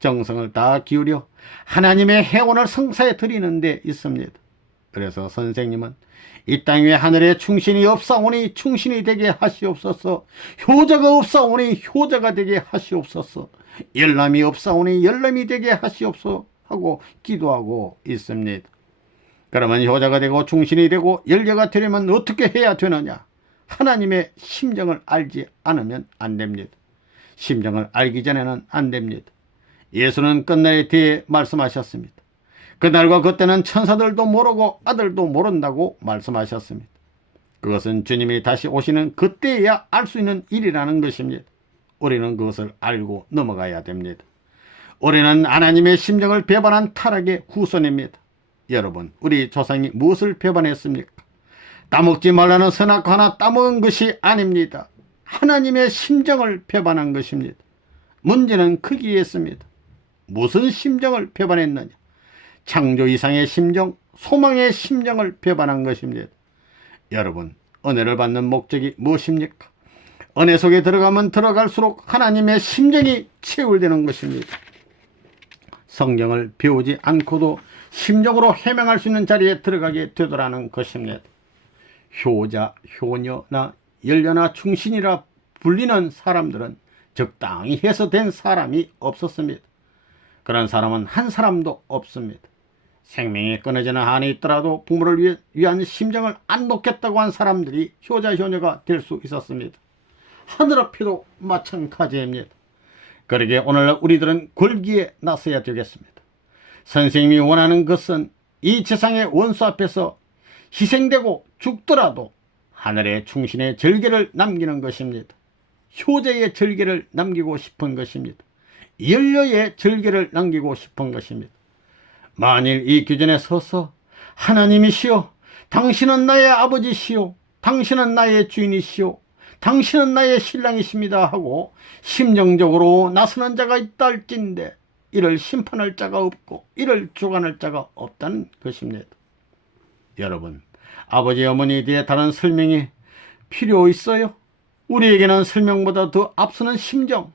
정성을 다 기울여 하나님의 해원을 성사해 드리는 데 있습니다. 그래서 선생님은 이 땅 위에 하늘에 충신이 없사오니 충신이 되게 하시옵소서, 효자가 없사오니 효자가 되게 하시옵소서, 열남이 없사오니 열남이 되게 하시옵소서 하고 기도하고 있습니다. 그러면 효자가 되고 충신이 되고 열녀가 되려면 어떻게 해야 되느냐? 하나님의 심정을 알지 않으면 안 됩니다. 심정을 알기 전에는 안 됩니다. 예수는 끝날에 대해 말씀하셨습니다. 그날과 그때는 천사들도 모르고 아들도 모른다고 말씀하셨습니다. 그것은 주님이 다시 오시는 그때야 알 수 있는 일이라는 것입니다. 우리는 그것을 알고 넘어가야 됩니다. 우리는 하나님의 심정을 배반한 타락의 후손입니다. 여러분, 우리 조상이 무엇을 배반했습니까? 따먹지 말라는 선악 하나 따먹은 것이 아닙니다. 하나님의 심정을 배반한 것입니다. 문제는 크기에 있습니다. 무슨 심정을 배반했느냐? 창조 이상의 심정, 소망의 심정을 배반한 것입니다. 여러분, 은혜를 받는 목적이 무엇입니까? 은혜 속에 들어가면 들어갈수록 하나님의 심정이 채울되는 것입니다. 성경을 배우지 않고도 심정으로 해명할 수 있는 자리에 들어가게 되더라는 것입니다. 효자, 효녀나 연료나 충신이라 불리는 사람들은 적당히 해서된 사람이 없었습니다. 그런 사람은 한 사람도 없습니다. 생명이 끊어지는 한이 있더라도 부모를 위한 심정을 안 놓겠다고 한 사람들이 효자, 효녀가 될 수 있었습니다. 하늘 앞에도 마찬가지입니다. 그러기에 오늘날 우리들은 골기에 나서야 되겠습니다. 선생님이 원하는 것은 이 세상의 원수 앞에서 희생되고 죽더라도 하늘의 충신의 절개를 남기는 것입니다. 효자의 절개를 남기고 싶은 것입니다. 연료의 절개를 남기고 싶은 것입니다. 만일 이 규전에 서서 하나님이시여, 당신은 나의 아버지시여, 당신은 나의 주인이시여, 당신은 나의 신랑이십니다 하고 심정적으로 나서는 자가 있다 할진대 이를 심판할 자가 없고 이를 주관할 자가 없다는 것입니다. 여러분, 아버지 어머니에 대해 다른 설명이 필요 있어요? 우리에게는 설명보다 더 앞서는 심정,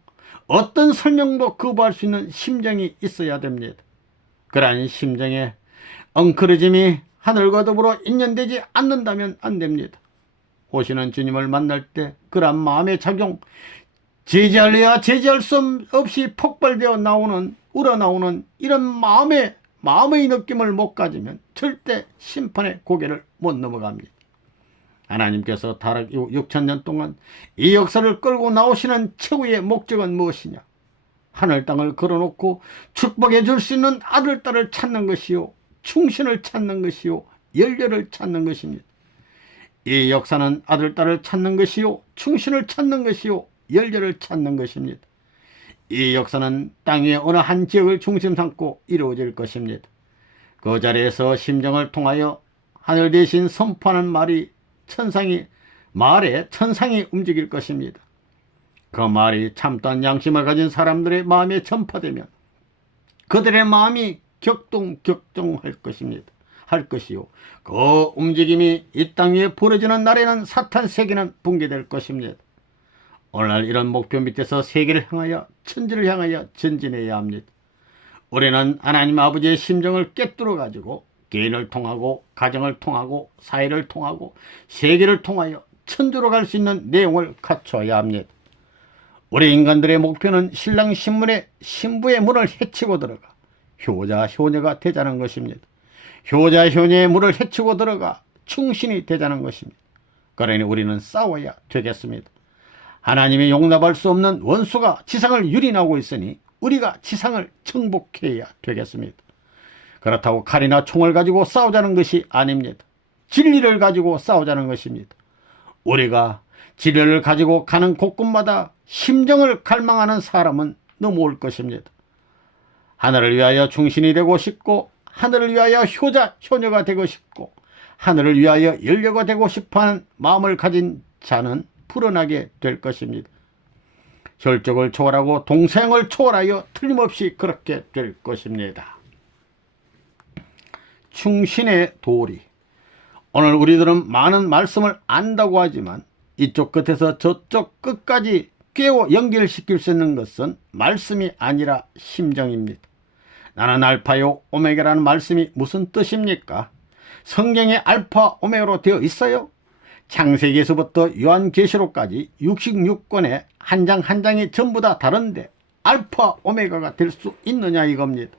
어떤 설명도 거부할 수 있는 심정이 있어야 됩니다. 그러한 심정에 엉클어짐이 하늘과 더불어 인연되지 않는다면 안 됩니다. 오시는 주님을 만날 때 그러한 마음의 작용, 제지할래야 제지할 수 없이 폭발되어 나오는, 우러나오는 이런 마음의 느낌을 못 가지면 절대 심판의 고개를 못 넘어갑니다. 하나님께서 타락 이후 6,000년 동안 이 역사를 끌고 나오시는 최후의 목적은 무엇이냐? 하늘 땅을 걸어놓고 축복해 줄 수 있는 아들, 딸을 찾는 것이요, 충신을 찾는 것이요, 연료를 찾는 것입니다. 이 역사는 아들, 딸을 찾는 것이요, 충신을 찾는 것이요, 연료를 찾는 것입니다. 이 역사는 땅 위의 어느 한 지역을 중심 삼고 이루어질 것입니다. 그 자리에서 심정을 통하여 하늘 대신 선포하는 말에 천상이 움직일 것입니다. 그 말이 참다한 양심을 가진 사람들의 마음에 전파되면 그들의 마음이 격동할 것입니다. 할 것이요, 그 움직임이 이 땅 위에 벌어지는 날에는 사탄 세계는 붕괴될 것입니다. 오늘날 이런 목표 밑에서 세계를 향하여, 천지를 향하여 전진해야 합니다. 우리는 하나님 아버지의 심정을 꿰뚫어 가지고 개인을 통하고 가정을 통하고 사회를 통하고 세계를 통하여 천주로 갈 수 있는 내용을 갖춰야 합니다. 우리 인간들의 목표는 신랑 신부의 문을 헤치고 들어가 효자 효녀가 되자는 것입니다. 효자 효녀의 문을 헤치고 들어가 충신이 되자는 것입니다. 그러니 우리는 싸워야 되겠습니다. 하나님이 용납할 수 없는 원수가 지상을 유린하고 있으니 우리가 지상을 정복해야 되겠습니다. 그렇다고 칼이나 총을 가지고 싸우자는 것이 아닙니다. 진리를 가지고 싸우자는 것입니다. 우리가 진리를 가지고 가는 곳곳마다 심정을 갈망하는 사람은 넘어올 것입니다. 하늘을 위하여 충신이 되고 싶고, 하늘을 위하여 효자 효녀가 되고 싶고, 하늘을 위하여 연료가 되고 싶어하는 마음을 가진 자는 불어나게 될 것입니다. 혈족을 초월하고 동생을 초월하여 틀림없이 그렇게 될 것입니다. 충신의 도리. 오늘 우리들은 많은 말씀을 안다고 하지만 이쪽 끝에서 저쪽 끝까지 꿰어 연결시킬 수 있는 것은 말씀이 아니라 심정입니다. 나는 알파요 오메가라는 말씀이 무슨 뜻입니까? 성경에 알파 오메가로 되어 있어요? 창세기에서부터 요한계시록까지 66권에 한 장 한 장이 전부 다 다른데 알파 오메가가 될 수 있느냐 이겁니다.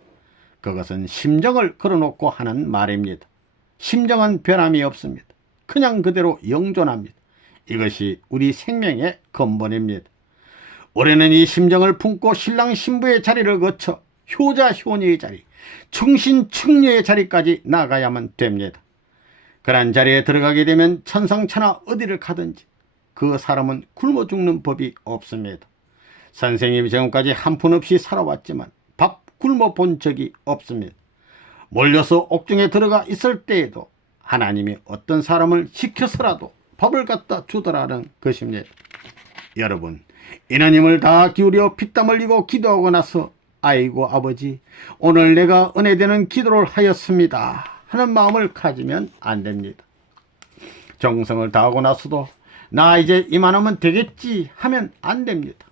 그것은 심정을 걸어놓고 하는 말입니다. 심정은 변함이 없습니다. 그냥 그대로 영존합니다. 이것이 우리 생명의 근본입니다. 우리는 이 심정을 품고 신랑 신부의 자리를 거쳐 효자 효녀의 자리, 충신 충녀의 자리까지 나가야만 됩니다. 그런 자리에 들어가게 되면 천상천하 어디를 가든지 그 사람은 굶어 죽는 법이 없습니다. 선생님이 지금까지 한 푼 없이 살아왔지만 밥 굶어 본 적이 없습니다. 몰려서 옥중에 들어가 있을 때에도 하나님이 어떤 사람을 시켜서라도 밥을 갖다 주더라는 것입니다. 여러분, 이나님을 다 기울여 피땀 흘리고 기도하고 나서 아이고 아버지, 오늘 내가 은혜되는 기도를 하였습니다 하는 마음을 가지면 안 됩니다. 정성을 다하고 나서도 나 이제 이만하면 되겠지 하면 안 됩니다.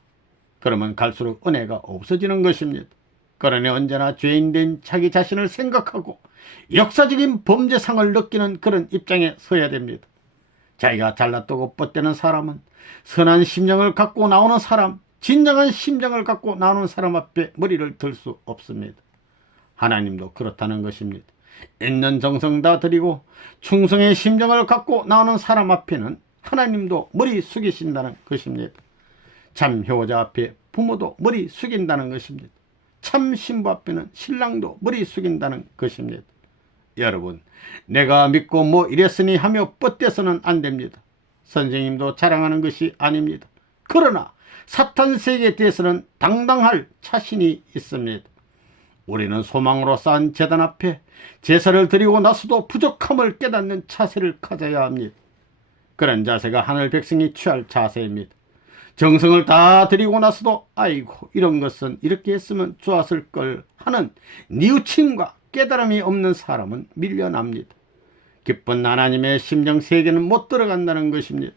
그러면 갈수록 은혜가 없어지는 것입니다. 그러니 언제나 죄인된 자기 자신을 생각하고 역사적인 범죄상을 느끼는 그런 입장에 서야 됩니다. 자기가 잘났다고 뻗대는 사람은 선한 심정을 갖고 나오는 사람, 진정한 심정을 갖고 나오는 사람 앞에 머리를 들 수 없습니다. 하나님도 그렇다는 것입니다. 있는 정성 다 드리고 충성의 심정을 갖고 나오는 사람 앞에는 하나님도 머리 숙이신다는 것입니다. 참 효자 앞에 부모도 머리 숙인다는 것입니다. 참 신부 앞에는 신랑도 머리 숙인다는 것입니다. 여러분, 내가 믿고 뭐 이랬으니 하며 뻗대서는 안 됩니다. 선생님도 자랑하는 것이 아닙니다. 그러나 사탄 세계에 대해서는 당당할 자신이 있습니다. 우리는 소망으로 쌓은 제단 앞에 제사를 드리고 나서도 부족함을 깨닫는 자세를 가져야 합니다. 그런 자세가 하늘 백성이 취할 자세입니다. 정성을 다 드리고 나서도 아이고 이런 것은 이렇게 했으면 좋았을 걸 하는 뉘우침과 깨달음이 없는 사람은 밀려납니다. 기쁜 하나님의 심정 세계는 못 들어간다는 것입니다.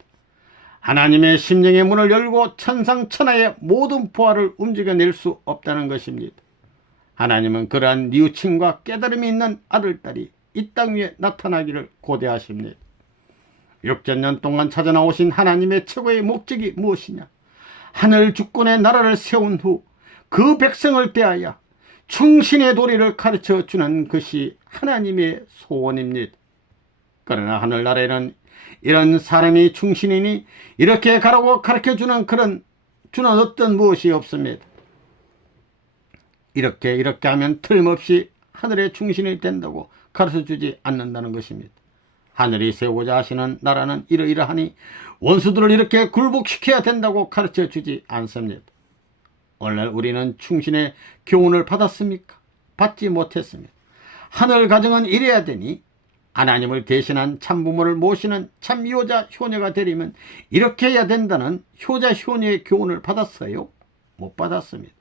하나님의 심령의 문을 열고 천상천하의 모든 보화를 움직여낼 수 없다는 것입니다. 하나님은 그러한 뉘우침과 깨달음이 있는 아들딸이 이 땅 위에 나타나기를 고대하십니다. 6천년 동안 찾아나오신 하나님의 최고의 목적이 무엇이냐? 하늘 주권의 나라를 세운 후 그 백성을 대하여 충신의 도리를 가르쳐 주는 것이 하나님의 소원입니다. 그러나 하늘나라에는 이런 사람이 충신이니 이렇게 가라고 가르쳐 주는 어떤 무엇이 없습니다. 이렇게 하면 틀림없이 하늘의 충신이 된다고 가르쳐 주지 않는다는 것입니다. 하늘이 세우고자 하시는 나라는 이러이러하니 원수들을 이렇게 굴복시켜야 된다고 가르쳐 주지 않습니다. 오늘날 우리는 충신의 교훈을 받았습니까? 받지 못했습니다. 하늘 가정은 이래야 되니 하나님을 대신한 참부모를 모시는 참 효자 효녀가 되려면 이렇게 해야 된다는 효자 효녀의 교훈을 받았어요? 못 받았습니다.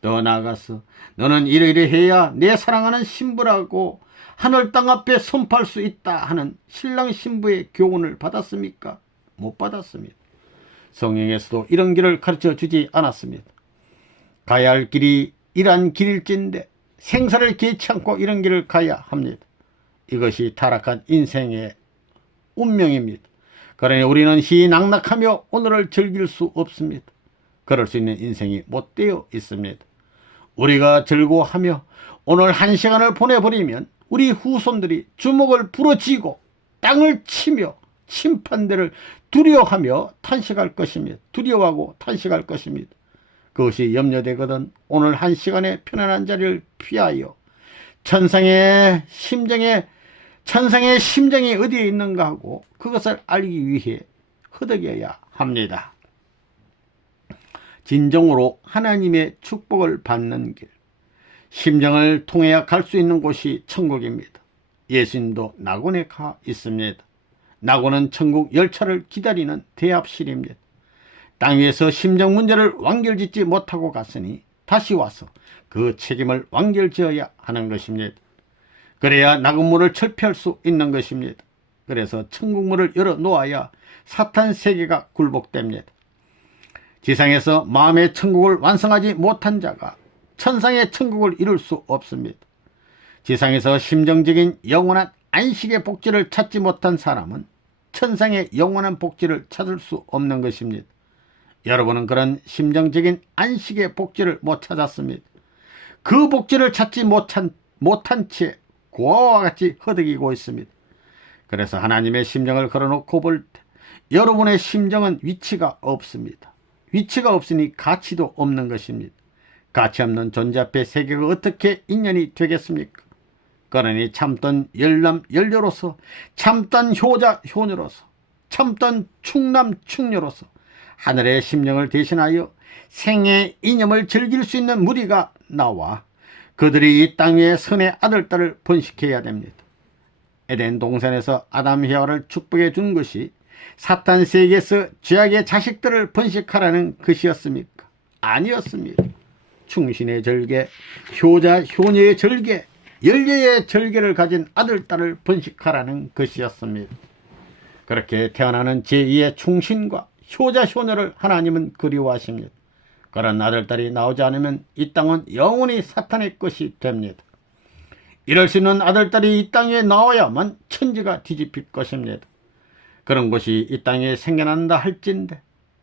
더 나아가서 너는 이러이러해야 내 사랑하는 신부라고 하늘 땅 앞에 선포할 수 있다 하는 신랑 신부의 교훈을 받았습니까? 못 받았습니다. 성경에서도 이런 길을 가르쳐 주지 않았습니다. 가야 할 길이 이러한 길일진데 생사를 개치 않고 이런 길을 가야 합니다. 이것이 타락한 인생의 운명입니다. 그러니 우리는 희낙낙하며 오늘을 즐길 수 없습니다. 그럴 수 있는 인생이 못 되어 있습니다. 우리가 즐거워하며 오늘 한 시간을 보내버리면 우리 후손들이 주먹을 부러쥐고 땅을 치며 심판대를 두려워하며 탄식할 것입니다. 두려워하고 탄식할 것입니다. 그것이 염려되거든 오늘 한 시간의 편안한 자리를 피하여 천상의 심정이 어디에 있는가 하고 그것을 알기 위해 허덕여야 합니다. 진정으로 하나님의 축복을 받는 길, 심정을 통해야 갈 수 있는 곳이 천국입니다. 예수님도 낙원에 가 있습니다. 낙원은 천국 열차를 기다리는 대합실입니다. 땅 위에서 심정 문제를 완결짓지 못하고 갔으니 다시 와서 그 책임을 완결지어야 하는 것입니다. 그래야 낙원문을 철폐할 수 있는 것입니다. 그래서 천국문을 열어놓아야 사탄 세계가 굴복됩니다. 지상에서 마음의 천국을 완성하지 못한 자가 천상의 천국을 이룰 수 없습니다. 지상에서 심정적인 영원한 안식의 복지를 찾지 못한 사람은 천상의 영원한 복지를 찾을 수 없는 것입니다. 여러분은 그런 심정적인 안식의 복지를 못 찾았습니다. 그 복지를 찾지 못한 채 고아와 같이 허덕이고 있습니다. 그래서 하나님의 심정을 걸어놓고 볼 때 여러분의 심정은 위치가 없습니다. 위치가 없으니 가치도 없는 것입니다. 가치없는 존재 앞에 세계가 어떻게 인연이 되겠습니까? 그러니 참던 열남 열녀로서, 참던 효자 효녀로서, 참던 충남 충녀로서 하늘의 심령을 대신하여 생의 이념을 즐길 수 있는 무리가 나와 그들이 이 땅 위에 선의 아들딸을 번식해야 됩니다. 에덴 동산에서 아담 해와를 축복해 준 것이 사탄 세계에서 죄악의 자식들을 번식하라는 것이었습니까? 아니었습니다. 충신의 절개, 효자 효녀의 절개, 열녀의 절개를 가진 아들딸을 번식하라는 것이었습니다. 그렇게 태어나는 제2의 충신과 효자 효녀를 하나님은 그리워하십니다. 그런 아들딸이 나오지 않으면 이 땅은 영원히 사탄의 것이 됩니다. 이럴 수 있는 아들딸이 이 땅에 나와야만 천지가 뒤집힐 것입니다. 그런 것이 이 땅에 생겨난다 할진대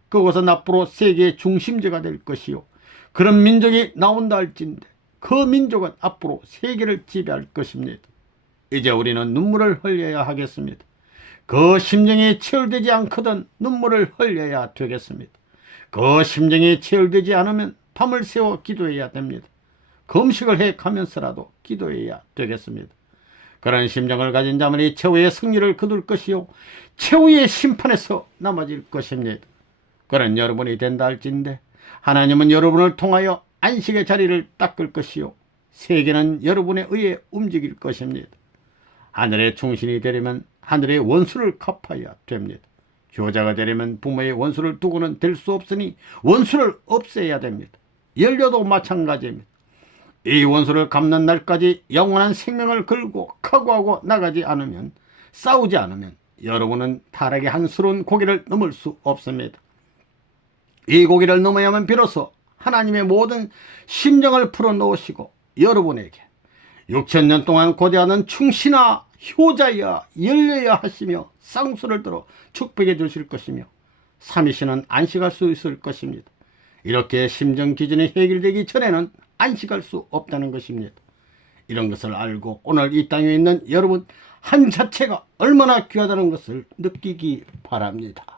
그것은 앞으로 세계의 중심지가 될 것이요, 그런 민족이 나온다 할진대 그 민족은 앞으로 세계를 지배할 것입니다. 이제 우리는 눈물을 흘려야 하겠습니다. 그 심정이 체열되지 않거든 눈물을 흘려야 되겠습니다. 그 심정이 체열되지 않으면 밤을 새워 기도해야 됩니다. 금식을 해 가면서라도 기도해야 되겠습니다. 그런 심정을 가진 자만이 최후의 승리를 거둘 것이요, 최후의 심판에서 남아질 것입니다. 그런 여러분이 된다 할진대 하나님은 여러분을 통하여 안식의 자리를 닦을 것이요, 세계는 여러분에 의해 움직일 것입니다. 하늘의 충신이 되려면 하늘의 원수를 갚아야 됩니다. 효자가 되려면 부모의 원수를 두고는 될 수 없으니 원수를 없애야 됩니다. 열녀도 마찬가지입니다. 이 원수를 갚는 날까지 영원한 생명을 걸고 각오하고 나가지 않으면, 싸우지 않으면 여러분은 타락의 한스러운 고개를 넘을 수 없습니다. 이 고개를 넘어야만 비로소 하나님의 모든 심정을 풀어놓으시고 여러분에게 6,000년 동안 고대하는 충신아 효자야 열려야 하시며 쌍수를 들어 축복해 주실 것이며 삼위신은 안식할 수 있을 것입니다. 이렇게 심정 기준이 해결되기 전에는 안식할 수 없다는 것입니다. 이런 것을 알고 오늘 이 땅에 있는 여러분 한 자체가 얼마나 귀하다는 것을 느끼기 바랍니다.